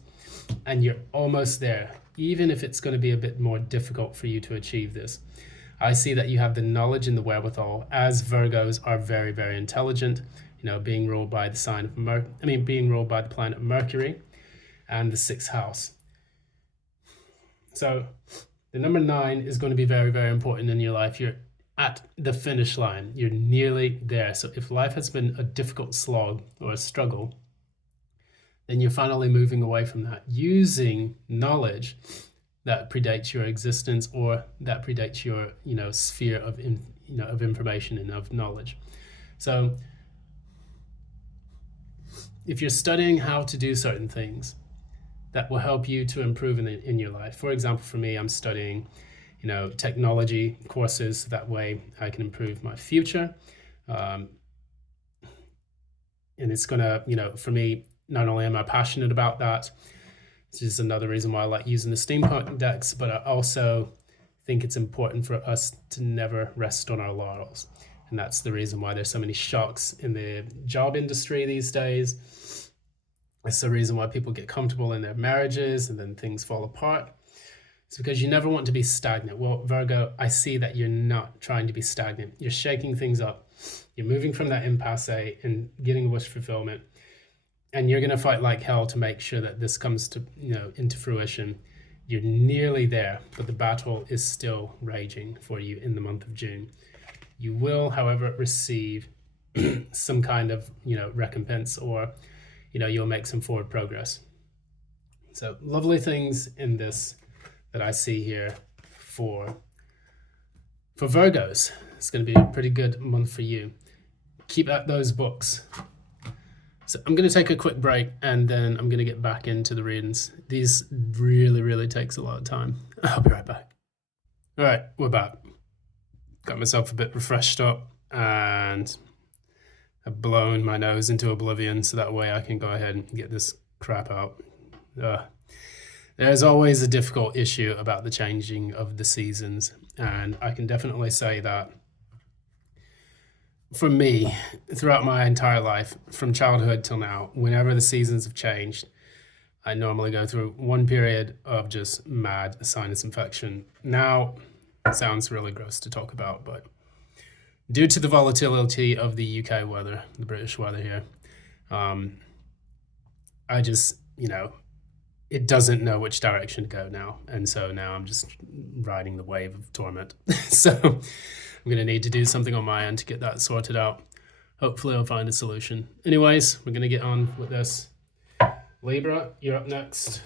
and you're almost there, even if it's going to be a bit more difficult for you to achieve this. I see that you have the knowledge and the wherewithal, as Virgos are very, very intelligent, being ruled by being ruled by the planet Mercury and the 6th house. So the number 9 is going to be very, very important in your life. You're at the finish line. You're nearly there. So if life has been a difficult slog or a struggle, then you're finally moving away from that, using knowledge that predates your existence or that predates your, sphere of, of information and of knowledge. So if you're studying how to do certain things, that will help you to improve in your life. For example, for me, I'm studying, technology courses. That way I can improve my future. And it's gonna, for me, not only am I passionate about that, this is another reason why I like using the steampunk decks, but I also think it's important for us to never rest on our laurels. And that's the reason why there's so many shocks in the job industry these days. It's the reason why people get comfortable in their marriages and then things fall apart. It's because you never want to be stagnant. Well, Virgo, I see that you're not trying to be stagnant. You're shaking things up. You're moving from that impasse and getting a wish fulfillment. And you're going to fight like hell to make sure that this comes to, into fruition. You're nearly there, but the battle is still raging for you in the month of June. You will, however, receive some kind of, recompense, or you'll make some forward progress. So lovely things in this that I see here for Virgos. It's going to be a pretty good month for you. Keep at those books. So I'm going to take a quick break and then I'm going to get back into the readings. These really, really takes a lot of time. I'll be right back. All right, we're back. Got myself a bit refreshed up and I've blown my nose into oblivion so that way I can go ahead and get this crap out. There's always a difficult issue about the changing of the seasons, and I can definitely say that for me, throughout my entire life, from childhood till now, whenever the seasons have changed, I normally go through one period of just mad sinus infection. Now, it sounds really gross to talk about, but due to the volatility of the UK weather, the British weather here, I just, it doesn't know which direction to go now. And so now I'm just riding the wave of torment. So I'm going to need to do something on my end to get that sorted out. Hopefully I'll find a solution. Anyways, we're going to get on with this. Libra, you're up next.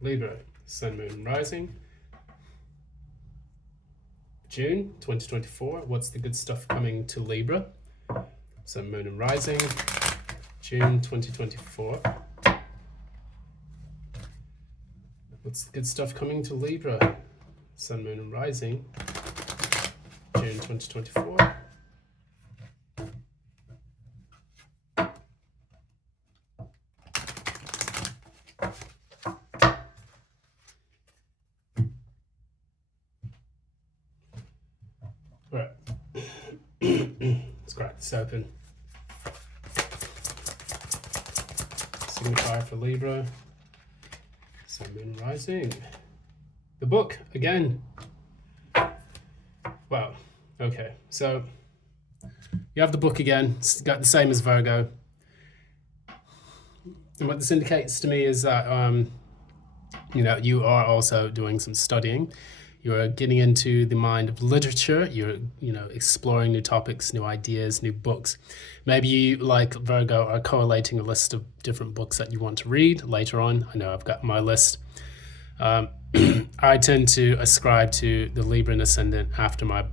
Libra, Sun, Moon, Rising. June 2024, what's the good stuff coming to Libra? Sun, Moon, and Rising. June 2024. What's the good stuff coming to Libra? Sun, Moon, and Rising. June 2024. Right. Let's crack this open. Signifier for Libra. Sun, Moon, Rising. The book again. Wow. Okay. So you have the book again. It's got the same as Virgo. And what this indicates to me is that you are also doing some studying. You're getting into the mind of literature. You're exploring new topics, new ideas, new books. Maybe you, like Virgo, are collating a list of different books that you want to read later on. I know I've got my list. I tend to ascribe to the Libra ascendant after my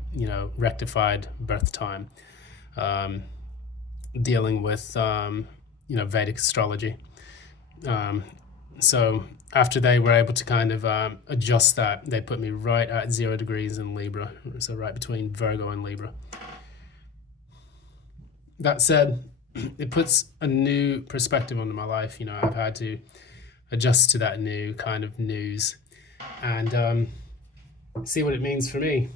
rectified birth time, dealing with Vedic astrology. So after they were able to kind of adjust that, they put me right at 0 degrees in Libra, so right between Virgo and Libra. That said, it puts a new perspective onto my life. I've had to adjust to that new kind of news and see what it means for me.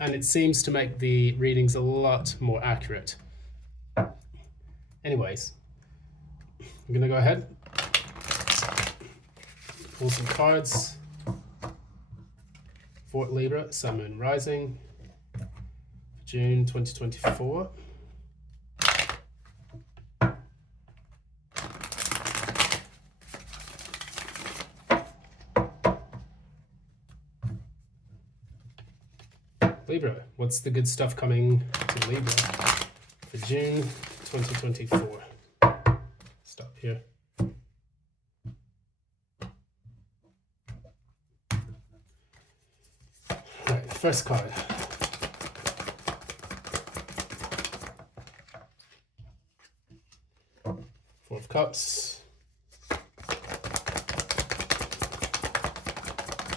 And it seems to make the readings a lot more accurate. Anyways, I'm going to go ahead, pull some cards for Libra, Sun, Moon, Rising, June 2024. Libra, what's the good stuff coming to Libra for June 2024? Stop here. Right, first card. Four of Cups.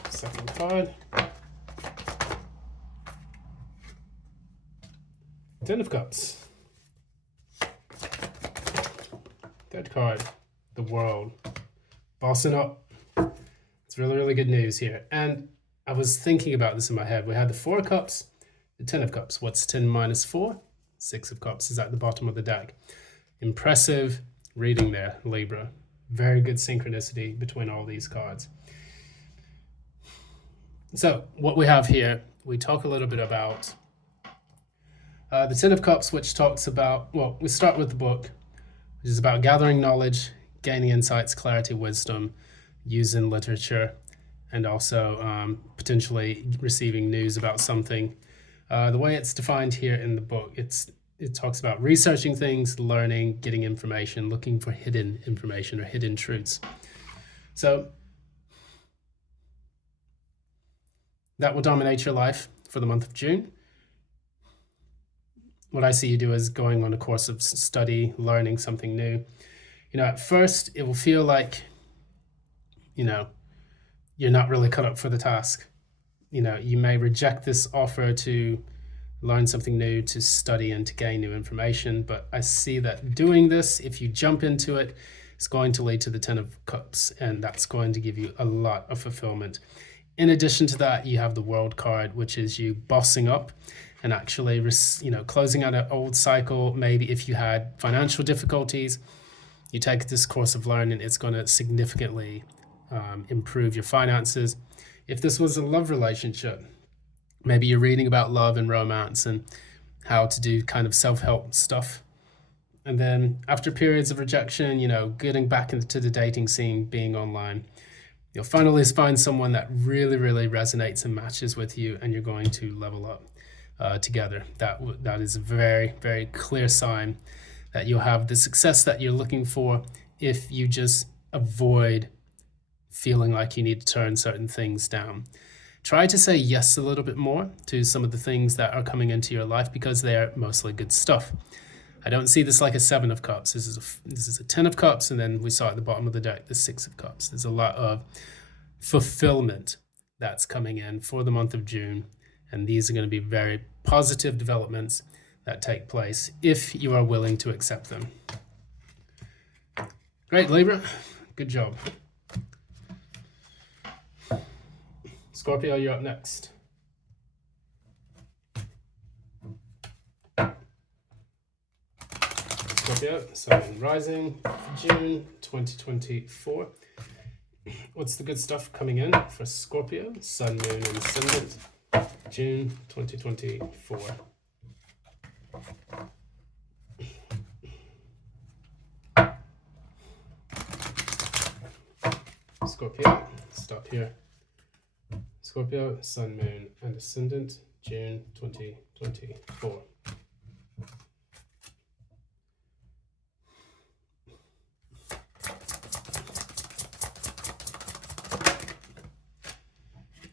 Second card. Ten of Cups. Third card, the World. Bossing up. It's really, really good news here. And I was thinking about this in my head. We had the Four of Cups, the Ten of Cups. What's 10 minus 4? 6 of Cups is at the bottom of the deck. Impressive reading there, Libra. Very good synchronicity between all these cards. So what we have here, we talk a little bit about the Ten of Cups, which talks about, we start with the book, which is about gathering knowledge, gaining insights, clarity, wisdom, using literature, and also potentially receiving news about something. The way it's defined here in the book, it talks about researching things, learning, getting information, looking for hidden information or hidden truths. So that will dominate your life for the month of June. What I see you do is going on a course of study, learning something new. At first it will feel like, you're not really cut up for the task. You may reject this offer to learn something new, to study and to gain new information. But I see that doing this, if you jump into it, it's going to lead to the Ten of Cups, and that's going to give you a lot of fulfillment. In addition to that, you have the World card, which is you bossing up and actually, closing out an old cycle. Maybe if you had financial difficulties, you take this course of learning, it's going to significantly improve your finances. If this was a love relationship, maybe you're reading about love and romance and how to do kind of self-help stuff. And then after periods of rejection, getting back into the dating scene, being online, you'll finally find someone that really, really resonates and matches with you, and you're going to level up together. That is a very, very clear sign that you'll have the success that you're looking for if you just avoid feeling like you need to turn certain things down. Try to say yes a little bit more to some of the things that are coming into your life because they are mostly good stuff. I don't see this like a 7 of cups. This is a 10 of cups, and then we saw at the bottom of the deck the 6 of cups. There's a lot of fulfillment that's coming in for the month of June, and these are going to be very positive developments that take place if you are willing to accept them. Great, Libra. Good job. Scorpio, you're up next. Scorpio, Sun and Rising, June 2024. What's the good stuff coming in for Scorpio, Sun, Moon, and Ascendant, June 2024? Scorpio, stop here. Scorpio, Sun, Moon, and Ascendant, June 2024.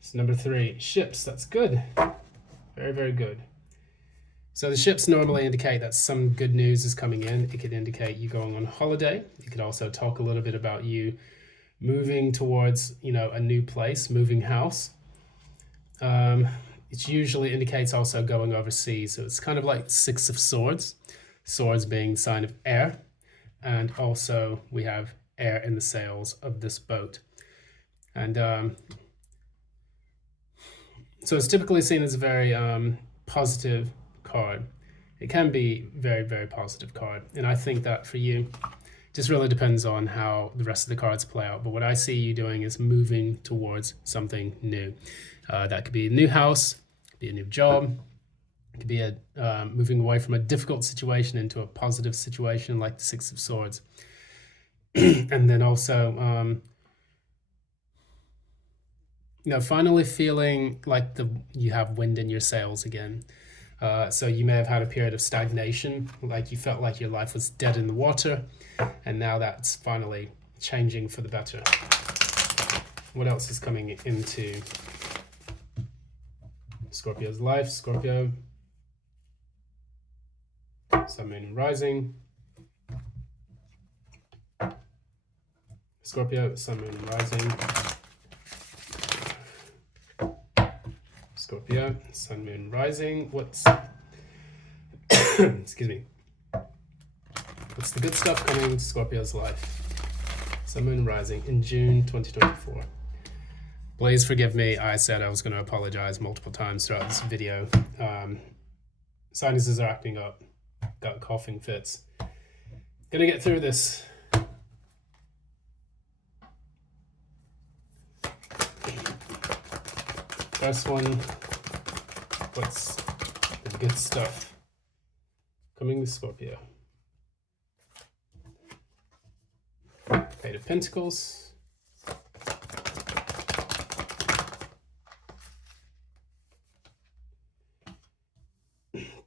So number 3, ships. That's good. Very, very good. So the ships normally indicate that some good news is coming in. It could indicate you going on holiday. It could also talk a little bit about you moving towards, a new place, moving house. It usually indicates also going overseas. So it's kind of like 6 of Swords. Swords being sign of air. And also we have air in the sails of this boat. And so it's typically seen as a very positive card. It can be very, very positive card. And I think that for you, just really depends on how the rest of the cards play out. But what I see you doing is moving towards something new. That could be a new house, it could be a new job, it could be moving away from a difficult situation into a positive situation like the 6 of Swords. And then also, finally feeling like you have wind in your sails again. So you may have had a period of stagnation, like you felt like your life was dead in the water, and now that's finally changing for the better. What else is coming into Scorpio's life? Scorpio, Sun, Moon, and Rising. Scorpio, Sun, Moon, and Rising. Scorpio, Sun, Moon, Rising. Excuse me. What's the good stuff coming into Scorpio's life? Sun, Moon, Rising in June 2024. Please forgive me. I said I was going to apologize multiple times throughout this video. Sinuses are acting up. Got coughing fits. Gonna get through this. First one, what's the good stuff coming to Scorpio? Eight of Pentacles.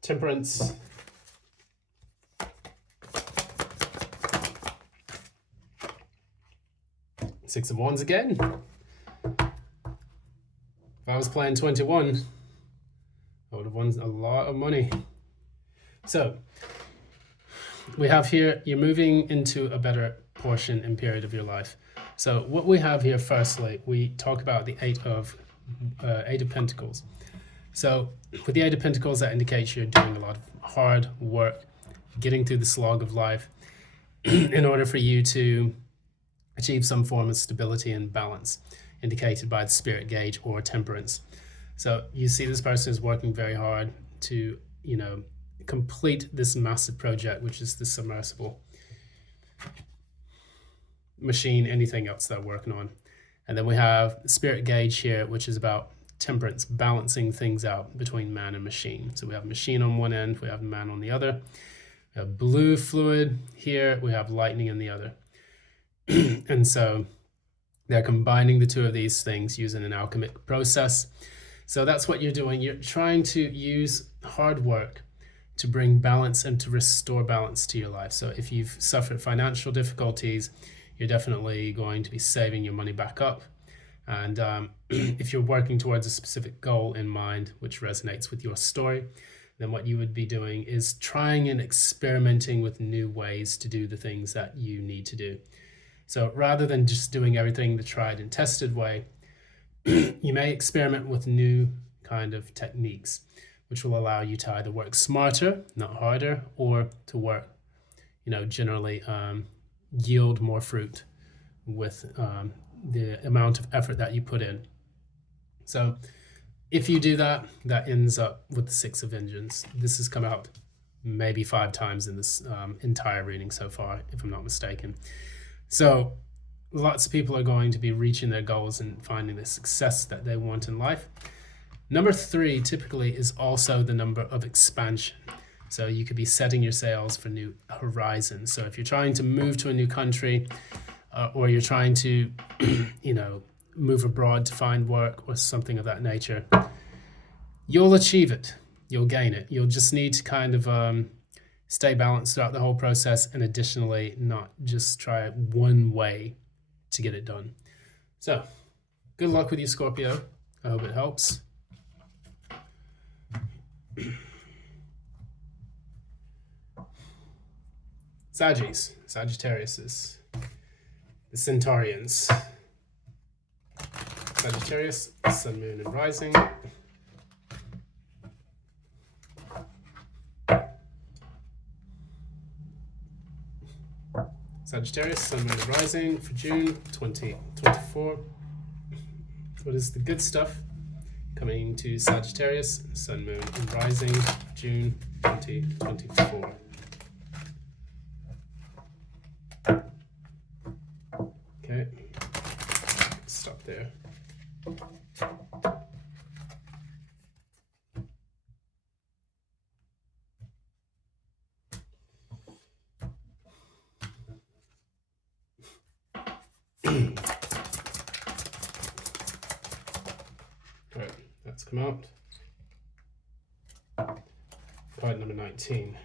Temperance. Six of Wands again. If I was playing 21, I would have won a lot of money. So we have here, you're moving into a better portion and period of your life. So what we have here, firstly, we talk about the Eight of Pentacles. So with the Eight of Pentacles, that indicates you're doing a lot of hard work, getting through the slog of life in order for you to achieve some form of stability and balance, indicated by the Spirit gauge or Temperance. So you see this person is working very hard to, complete this massive project, which is the submersible machine, anything else they're working on. And then we have Spirit gauge here, which is about Temperance, balancing things out between man and machine. So we have machine on one end, we have man on the other. We have blue fluid here, we have lightning in the other. And so they're combining the two of these things using an alchemic process. So that's what you're doing. You're trying to use hard work to bring balance and to restore balance to your life. So if you've suffered financial difficulties, you're definitely going to be saving your money back up. And if you're working towards a specific goal in mind, which resonates with your story, then what you would be doing is trying and experimenting with new ways to do the things that you need to do. So rather than just doing everything the tried and tested way, you may experiment with new kind of techniques, which will allow you to either work smarter, not harder, or to work, generally yield more fruit with the amount of effort that you put in. So if you do that, that ends up with the 6 of Vengeance. This has come out maybe 5 times in this entire reading so far, if I'm not mistaken. So lots of people are going to be reaching their goals and finding the success that they want in life. Number 3 typically is also the number of expansion. So you could be setting your sails for new horizons. So if you're trying to move to a new country, or you're trying to, move abroad to find work or something of that nature, you'll achieve it. You'll gain it. You'll just need to kind of stay balanced throughout the whole process, and additionally, not just try one way to get it done. So, good luck with you, Scorpio. I hope it helps. Sagittarius, the Centaurians. Sagittarius, Sun, Moon, and Rising. Sagittarius, Sun, Moon, and Rising for June 2024. What is the good stuff coming to Sagittarius, Sun, Moon, and Rising, June 2024? Okay, stop there. Alright, that's come out. Card number 19.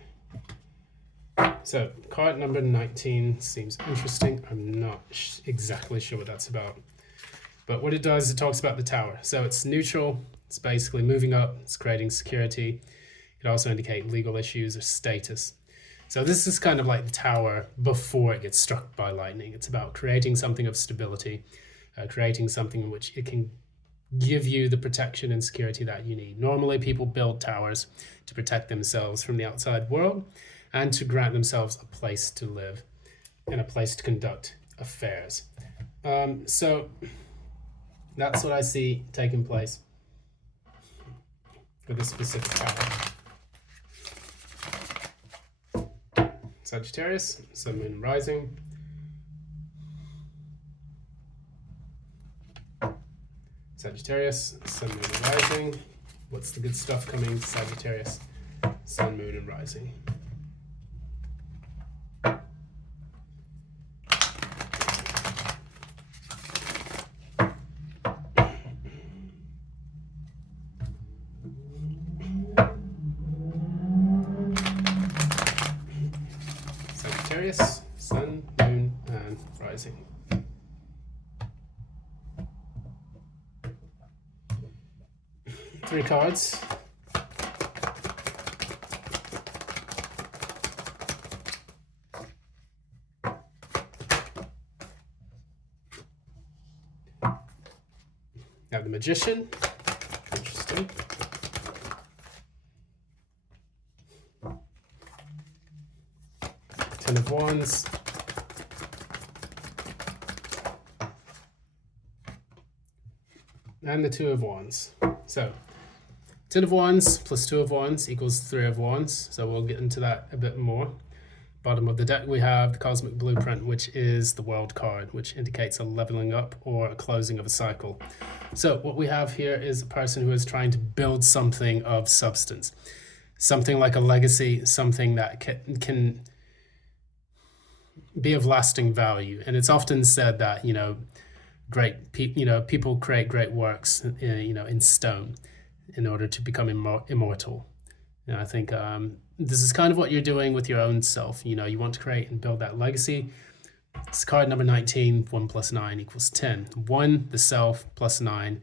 So, card number 19 seems interesting. I'm not exactly sure what that's about. But what it does, it talks about the Tower. So it's neutral, it's basically moving up, it's creating security. It could also indicate legal issues or status. So this is kind of like the Tower before it gets struck by lightning. It's about creating something of stability, creating something in which it can give you the protection and security that you need. Normally people build towers to protect themselves from the outside world and to grant themselves a place to live and a place to conduct affairs. So that's what I see taking place for this specific tower. Sagittarius, Sun, Moon, Rising. Sagittarius, Sun, Moon, and Rising. What's the good stuff coming to Sagittarius, Sun, Moon, and Rising? Sagittarius, Sun, Moon, and Rising. Three cards. Now the Magician. Interesting. Ten of Wands. And the Two of Wands. So, Ten of Wands plus Two of Wands equals Three of Wands. So we'll get into that a bit more. Bottom of the deck we have the Cosmic Blueprint, which is the World card, which indicates a leveling up or a closing of a cycle. So what we have here is a person who is trying to build something of substance. Something like a legacy, something that can be of lasting value. And it's often said that, people create great works, in stone in order to become immortal. And I think this is kind of what you're doing with your own self. You want to create and build that legacy. It's card number 19, 1 plus 9 equals 10. 1, the self, plus 9,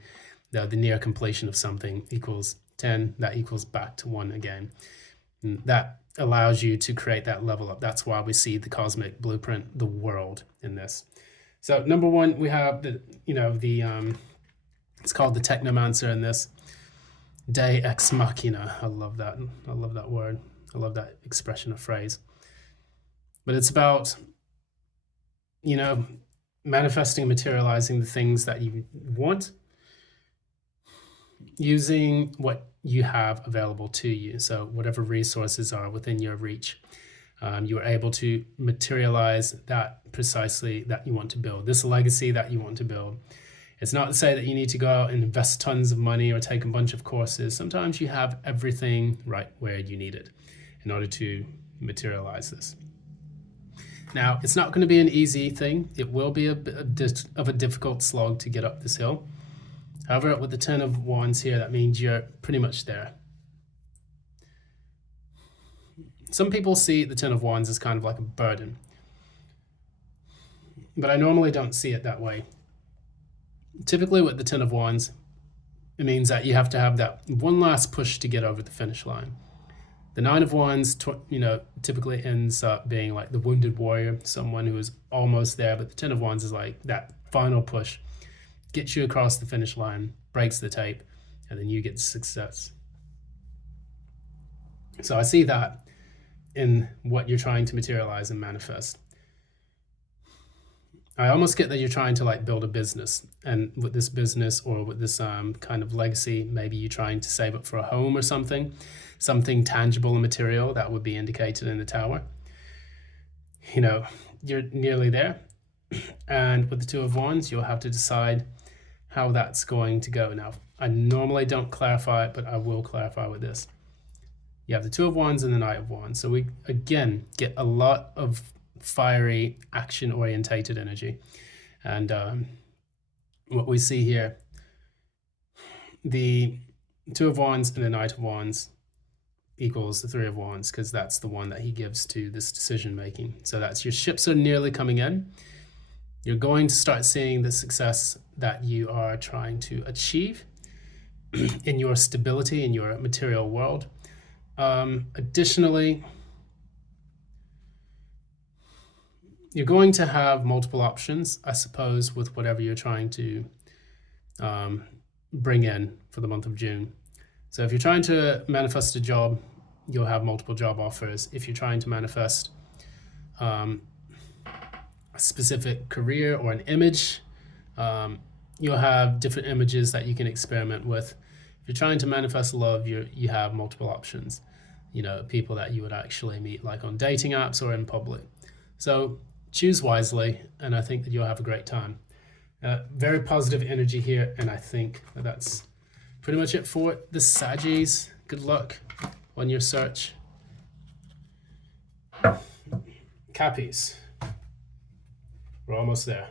the near completion of something equals 10, that equals back to 1 again. And that allows you to create that level up. That's why we see the cosmic blueprint, the world, in this. So number 1, we have the, it's called the technomancer in this. De ex machina. I love that. I love that word. I love that expression or phrase. But it's about, manifesting, materializing the things that you want using what you have available to you. So whatever resources are within your reach, you are able to materialize that precisely that you want to build, this legacy that you want to build. It's not to say that you need to go out and invest tons of money or take a bunch of courses. Sometimes you have everything right where you need it in order to materialize this. Now, it's not going to be an easy thing. It will be a bit of a difficult slog to get up this hill. However, with the 10 of Wands here, that means you're pretty much there. Some people see the 10 of Wands as kind of like a burden, but I normally don't see it that way. Typically with the 10 of Wands, it means that you have to have that one last push to get over the finish line. The 9 of Wands, typically ends up being like the wounded warrior, someone who is almost there, but the 10 of Wands is like that final push, gets you across the finish line, breaks the tape, and then you get success. So I see that in what you're trying to materialize and manifest. I almost get that you're trying to like build a business, and with this business or with this kind of legacy, maybe you're trying to save up for a home or something tangible and material that would be indicated in the tower. You're nearly there. And with the 2 of Wands, you'll have to decide how that's going to go. Now, I normally don't clarify it, but I will clarify with this. You have the 2 of Wands and the Knight of Wands. So we, again, get a lot of fiery, action-orientated energy. And what we see here, the 2 of Wands and the Knight of Wands equals the 3 of Wands, because that's the one that he gives to this decision making. So that's your ships are nearly coming in. You're going to start seeing the success that you are trying to achieve in your stability, in your material world. Additionally, you're going to have multiple options, I suppose, with whatever you're trying to bring in for the month of June. So if you're trying to manifest a job, you'll have multiple job offers. If you're trying to manifest a specific career or an image, you'll have different images that you can experiment with. If you're trying to manifest love, you have multiple options. People that you would actually meet, like on dating apps or in public. So choose wisely, and I think that you'll have a great time. Very positive energy here, and I think that's pretty much it for the Saggies. Good luck on your search. Cappies. We're almost there.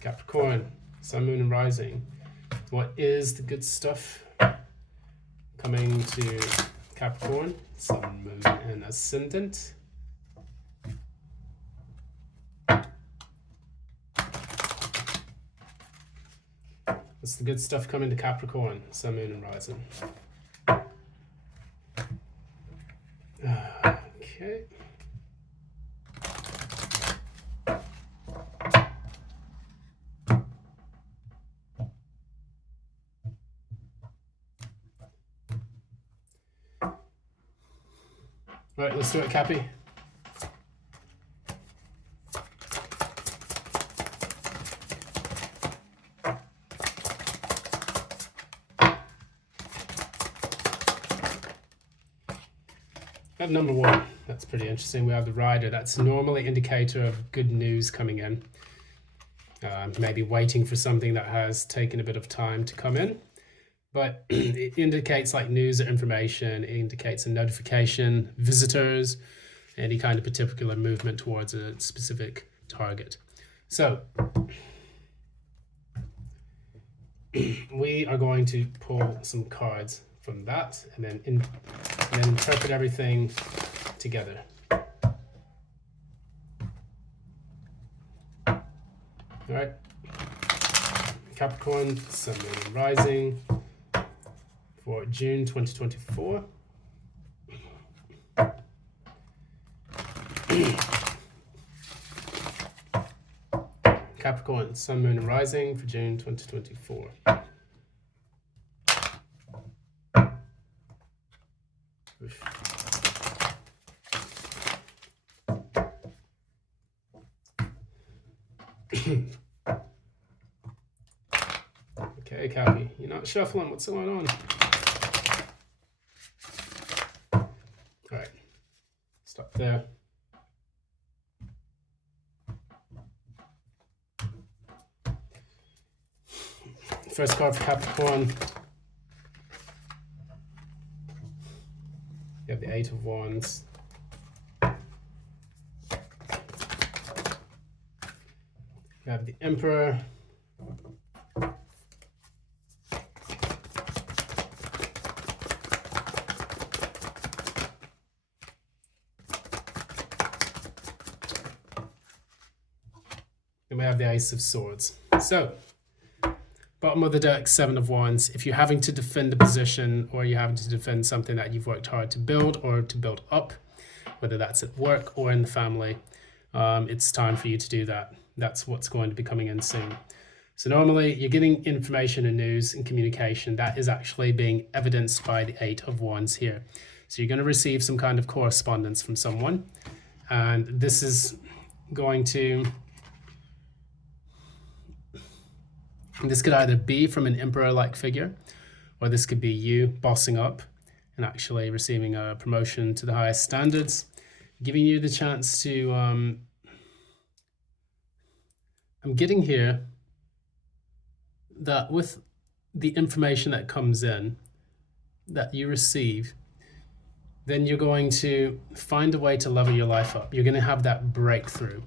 Capricorn, Sun, Moon, and Rising. What is the good stuff coming to Capricorn, Sun, Moon, and Ascendant? What's the good stuff coming to Capricorn, Sun, Moon, and Rising? Okay. All right, let's do it, Cappy. At number 1, that's pretty interesting. We have the Rider. That's normally an indicator of good news coming in. Maybe waiting for something that has taken a bit of time to come in. But it indicates like news or information. It indicates a notification, visitors, any kind of particular movement towards a specific target. So we are going to pull some cards from that and then interpret everything together. All right. Capricorn, Sun, Moon, and Rising for June 2024. Capricorn, Sun, Moon, and Rising for June 2024. Okay, Cappy, you're not shuffling. What's going on? All right, stop there. First card for Capricorn. You have the Eight of Wands. You have the Emperor. And we have the Ace of Swords. So, bottom of the deck, Seven of Wands. If you're having to defend a position or you're having to defend something that you've worked hard to build or to build up, whether that's at work or in the family, it's time for you to do that. That's what's going to be coming in soon. So normally you're getting information and news and communication that is actually being evidenced by the Eight of Wands here. So you're going to receive some kind of correspondence from someone, and this is going to... This could either be from an emperor-like figure, or this could be you bossing up and actually receiving a promotion to the highest standards, giving you the chance to... I'm getting here that with the information that comes in, that you receive, then you're going to find a way to level your life up. You're going to have that breakthrough.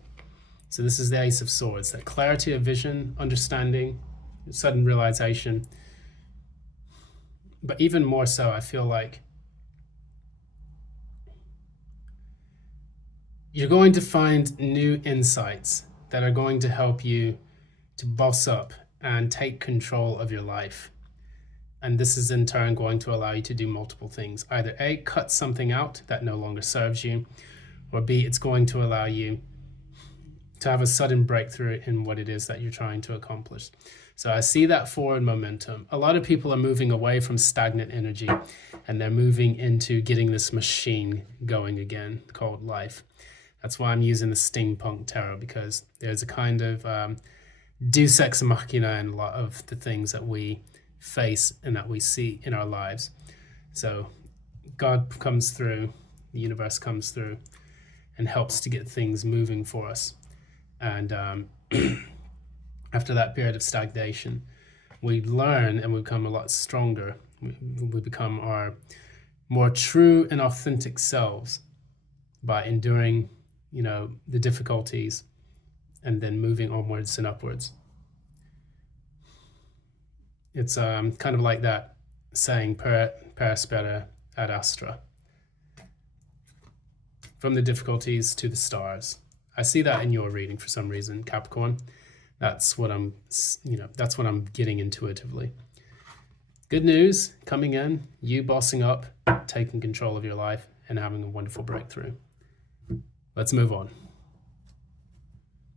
So this is the Ace of Swords, that clarity of vision, understanding, sudden realization. But even more so, I feel like you're going to find new insights that are going to help you to boss up and take control of your life. And this is in turn going to allow you to do multiple things. Either A, cut something out that no longer serves you, or B, it's going to allow you to have a sudden breakthrough in what it is that you're trying to accomplish. So I see that forward momentum. A lot of people are moving away from stagnant energy, and they're moving into getting this machine going again called life. That's why I'm using the steampunk tarot, because there's a kind of deus ex machina in a lot of the things that we face and that we see in our lives. So God comes through, the universe comes through and helps to get things moving for us. And after that period of stagnation, we learn and we become a lot stronger. We become our more true and authentic selves by enduring, the difficulties and then moving onwards and upwards. It's kind of like that saying, per aspera ad astra. From the difficulties to the stars. I see that in your reading for some reason, Capricorn. That's what I'm getting intuitively. Good news coming in, you bossing up, taking control of your life, and having a wonderful breakthrough. Let's move on.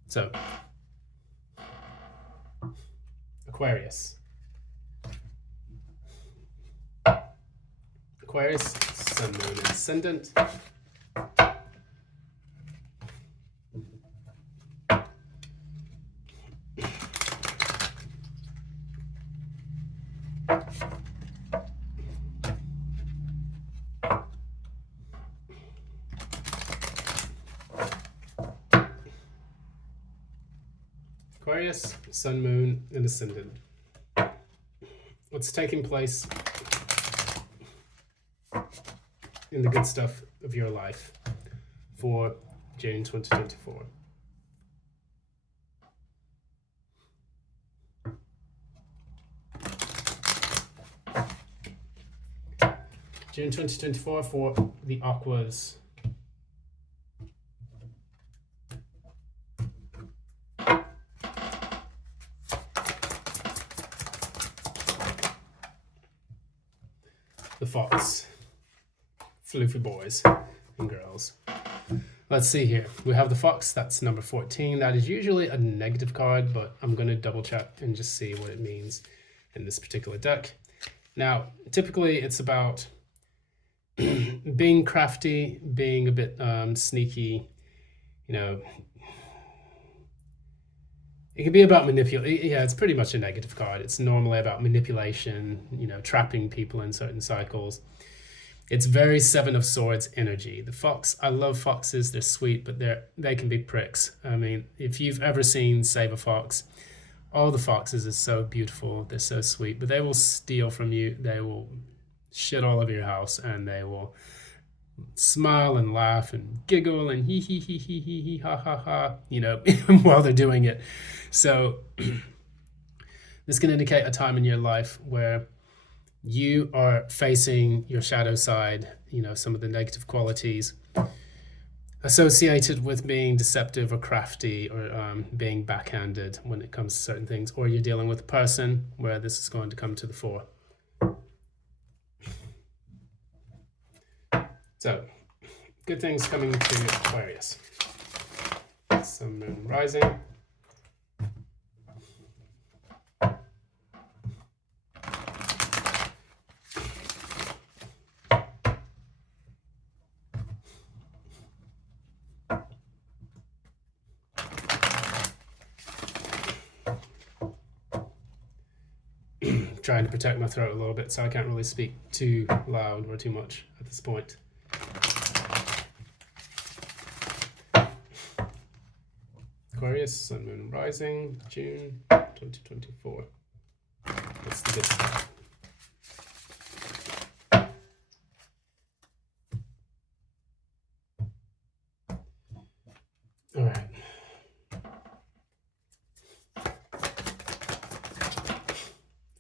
So, Aquarius. Aquarius, Sun, Moon, and Ascendant. Aquarius, Sun, Moon, and Ascendant. What's taking place in the good stuff of your life for June 2024? June 2024 for the Aquas. the fox, floofy boys and girls. Let's see here. We have the fox, that's number 14. That is usually a negative card, but I'm going to double check and just see what it means in this particular deck. Now, typically it's about being crafty, being a bit sneaky, you know. It can be about manipulation. Yeah, it's pretty much a negative card. It's normally about manipulation, you know, trapping people in certain cycles. It's very Seven of Swords energy. The fox, I love foxes. They're sweet, but they can be pricks. I mean, if you've ever seen Save a Fox, all the foxes are so beautiful. They're so sweet, but they will steal from you. They will shit all over your house, and they will smile and laugh and giggle and hee hee hee hee hee hee ha ha ha, you know, while they're doing it. So this can indicate a time in your life where you are facing your shadow side, you know, some of the negative qualities associated with being deceptive or crafty or being backhanded when it comes to certain things, or you're dealing with a person where this is going to come to the fore. So, good things coming to Aquarius. Sun, Moon, Rising. Trying to protect my throat a little bit, so I can't really speak too loud or too much at this point. Aquarius, Sun, Moon, Rising, June 2024. That's the good stuff. All right.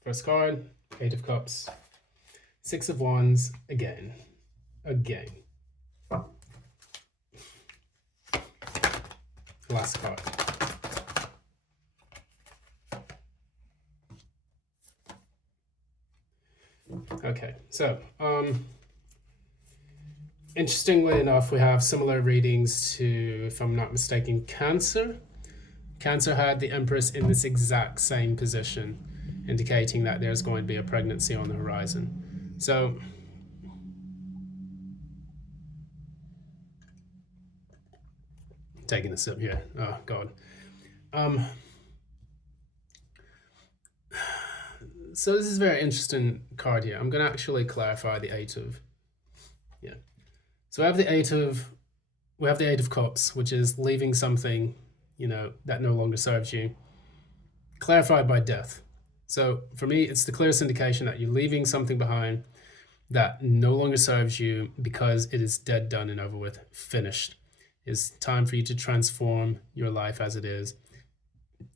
First card, Eight of Cups, Six of Wands, again. Last card. Okay, so interestingly enough, we have similar readings to, if I'm not mistaken, Cancer. Cancer had the Empress in this exact same position, indicating that there's going to be a pregnancy on the horizon. So taking a sip here. Oh God. So this is a very interesting card here. I'm going to actually clarify the Eight of. Yeah. So we have the Eight of Cups, which is leaving something, you know, that no longer serves you, clarified by death. So for me, it's the clearest indication that you're leaving something behind that no longer serves you because it is dead, done, and over with, finished. It's time for you to transform your life as it is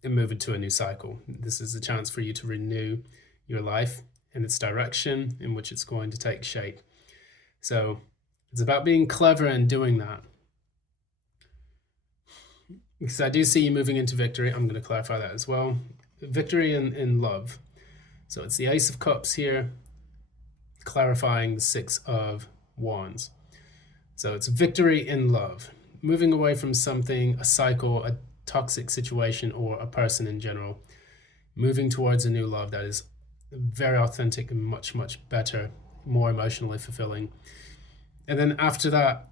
and move into a new cycle. This is a chance for you to renew your life and its direction in which it's going to take shape. So it's about being clever and doing that. Because I do see you moving into victory. I'm going to clarify that as well. Victory in love. So it's the Ace of Cups here, clarifying the Six of Wands. So it's victory in love. Moving away from something, a cycle, a toxic situation, or a person in general. Moving towards a new love that is very authentic and much, much better, more emotionally fulfilling. And then after that,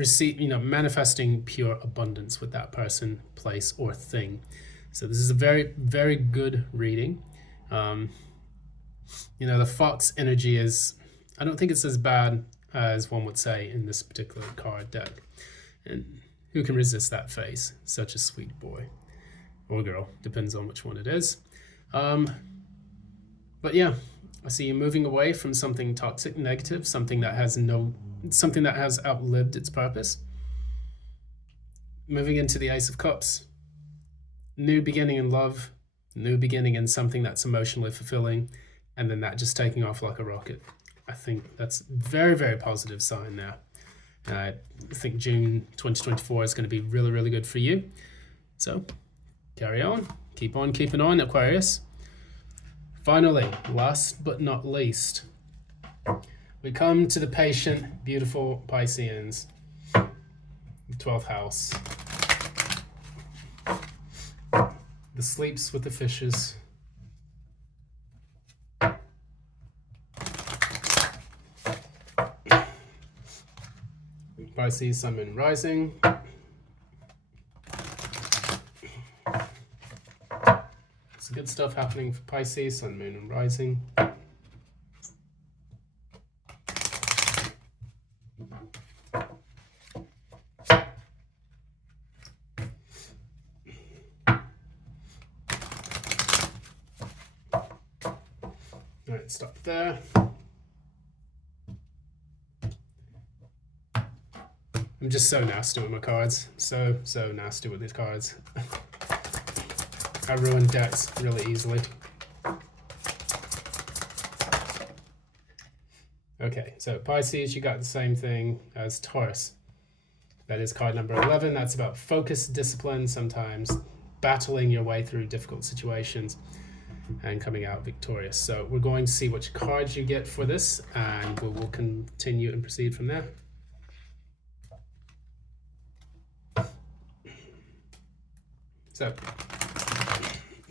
manifesting pure abundance with that person, place, or thing. So this is a very, very good reading. The fox energy is, I don't think it's as bad as one would say in this particular card deck. And who can resist that face? Such a sweet boy or girl, depends on which one it is. But yeah, I see you moving away from something toxic, negative, something that has outlived its purpose. Moving into the Ace of Cups. New beginning in love, new beginning in something that's emotionally fulfilling, and then that just taking off like a rocket. I think that's a very, very positive sign there. And I think June 2024 is going to be really, really good for you. So carry on, keep on keeping on, Aquarius. Finally, last but not least, We come to the patient, beautiful Pisceans, 12th house. The sleeps with the fishes. Pisces, Sun, Moon, Rising. Some good stuff happening for Pisces, Sun, Moon, and Rising. All right, stop there. I'm just so nasty with my cards. So nasty with these cards. I ruin decks really easily. Okay, so Pisces, you got the same thing as Taurus. That is card number 11. That's about focus, discipline, sometimes battling your way through difficult situations and coming out victorious. So we're going to see which cards you get for this, and we will continue and proceed from there. So,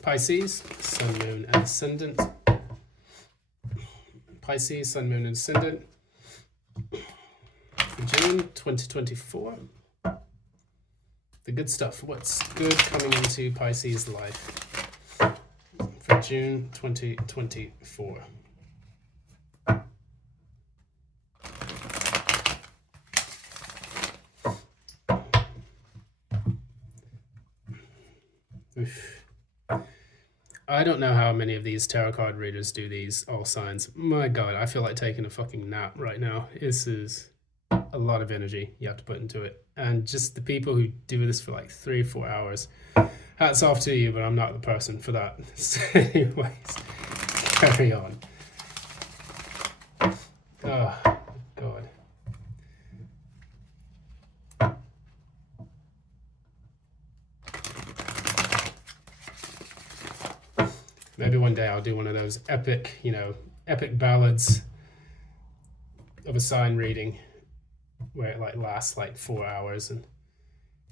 Pisces, Sun, Moon, and Ascendant. Pisces, Sun, Moon, and Ascendant. June 2024. The good stuff. What's good coming into Pisces' life for June 2024? Oof. I don't know how many of these tarot card readers do these all signs. My God, I feel like taking a fucking nap right now. This is a lot of energy you have to put into it. And just the people who do this for like 3-4 hours, hats off to you, but I'm not the person for that. So anyways, carry on. Oh, God. Maybe one day I'll do one of those epic, epic ballads of a sign reading where it like lasts like 4 hours and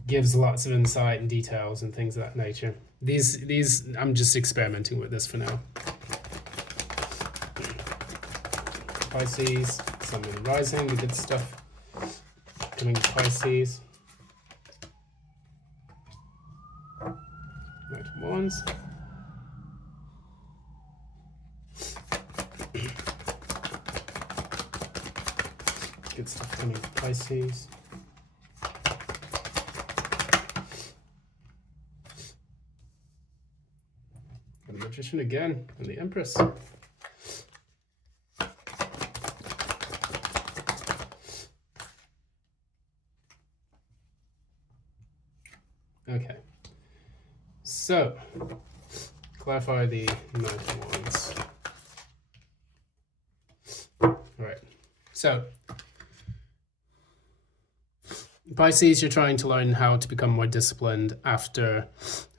gives lots of insight and details and things of that nature. These I'm just experimenting with this for now. Pisces, Sun, Moon, Rising, the good stuff coming to Pisces. Knight of Wands. Good stuff coming to Pisces. The Magician again, and the Empress. Okay, so clarify the Knight of Wands. Right, so Pisces, you're trying to learn how to become more disciplined after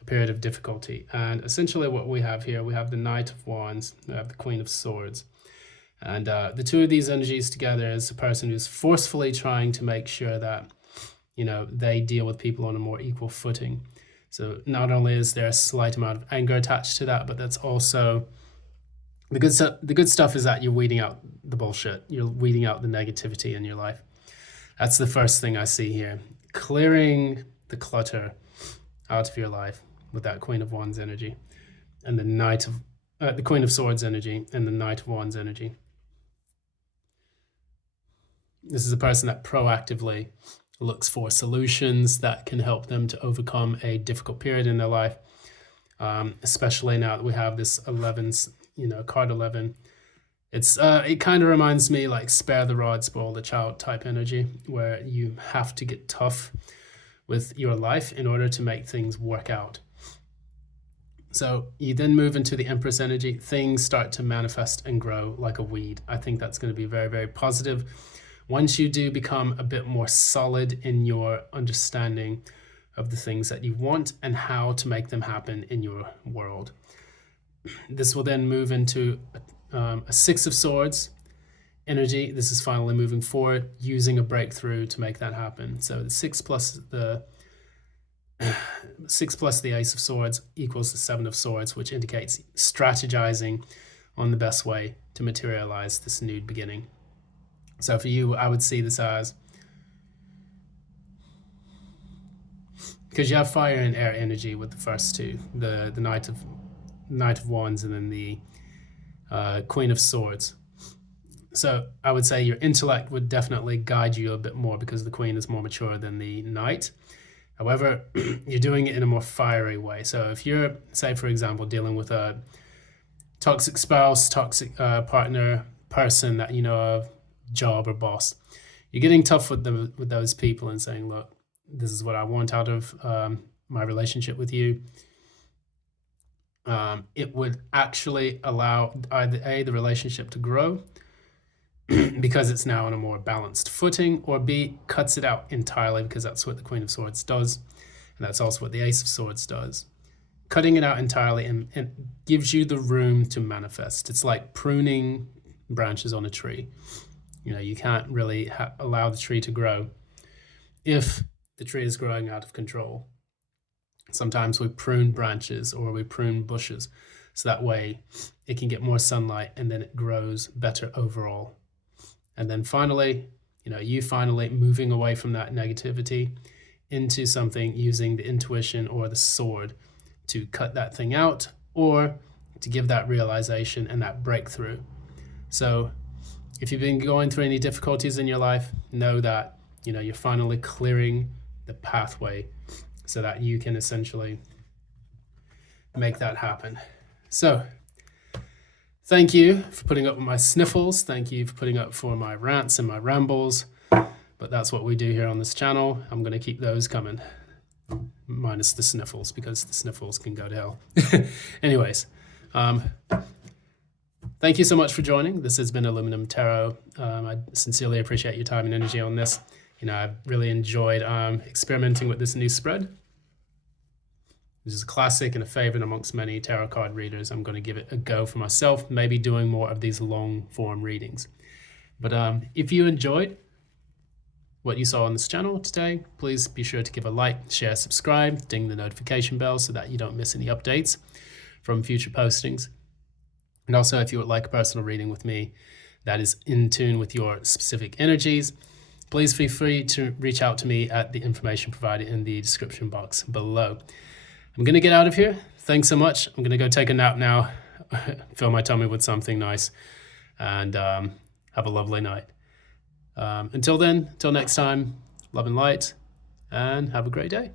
a period of difficulty. And essentially what we have here, we have the Knight of Wands, we have the Queen of Swords. And the two of these energies together is a person who's forcefully trying to make sure that, they deal with people on a more equal footing. So not only is there a slight amount of anger attached to that, but that's also the good stuff is that you're weeding out the bullshit. You're weeding out the negativity in your life. That's the first thing I see here. Clearing the clutter out of your life with that Queen of Wands energy and the Queen of Swords energy and the Knight of Wands energy. This is a person that proactively looks for solutions that can help them to overcome a difficult period in their life, especially now that we have this 11's, card 11. It kind of reminds me like spare the rod, spoil the child type energy, where you have to get tough with your life in order to make things work out. So you then move into the Empress energy. Things start to manifest and grow like a weed. I think that's going to be very, very positive. Once you do become a bit more solid in your understanding of the things that you want and how to make them happen in your world. This will then move into a Six of Swords energy. This is finally moving forward, using a breakthrough to make that happen. So the 6 plus the 6 plus the Ace of Swords equals the 7 of Swords, which indicates strategizing on the best way to materialize this new beginning. So for you, I would see this as, because you have fire and air energy with the first two, the Knight of Wands and then the Queen of Swords. So I would say your intellect would definitely guide you a bit more because the Queen is more mature than the Knight. However, you're doing it in a more fiery way. So if you're, say, for example, dealing with a toxic spouse, toxic partner, person that you know of, job or boss, you're getting tough with those people and saying, look, this is what I want out of my relationship with you. It would actually allow either A, the relationship to grow because it's now on a more balanced footing, or B, cuts it out entirely because that's what the Queen of Swords does. And that's also what the Ace of Swords does. Cutting it out entirely and gives you the room to manifest. It's like pruning branches on a tree. You know, you can't really allow the tree to grow if the tree is growing out of control. Sometimes we prune branches or we prune bushes so that way it can get more sunlight and then it grows better overall. And then finally, you know, you finally moving away from that negativity into something using the intuition or the sword to cut that thing out or to give that realization and that breakthrough. So if you've been going through any difficulties in your life, know that, you know, you're finally clearing the pathway so that you can essentially make that happen. So thank you for putting up with my sniffles. Thank you for putting up for my rants and my rambles. But that's what we do here on this channel. I'm going to keep those coming, minus the sniffles, because the sniffles can go to hell. Anyways, thank you so much for joining. This has been Aluminum Tarot. I sincerely appreciate your time and energy on this. You know, I've really enjoyed experimenting with this new spread. This is a classic and a favorite amongst many tarot card readers. I'm going to give it a go for myself, maybe doing more of these long form readings. But if you enjoyed what you saw on this channel today, please be sure to give a like, share, subscribe, ding the notification bell so that you don't miss any updates from future postings. And also, if you would like a personal reading with me that is in tune with your specific energies, please feel free to reach out to me at the information provided in the description box below. I'm going to get out of here. Thanks so much. I'm going to go take a nap now, fill my tummy with something nice, and have a lovely night. Until then, till next time, love and light, and have a great day.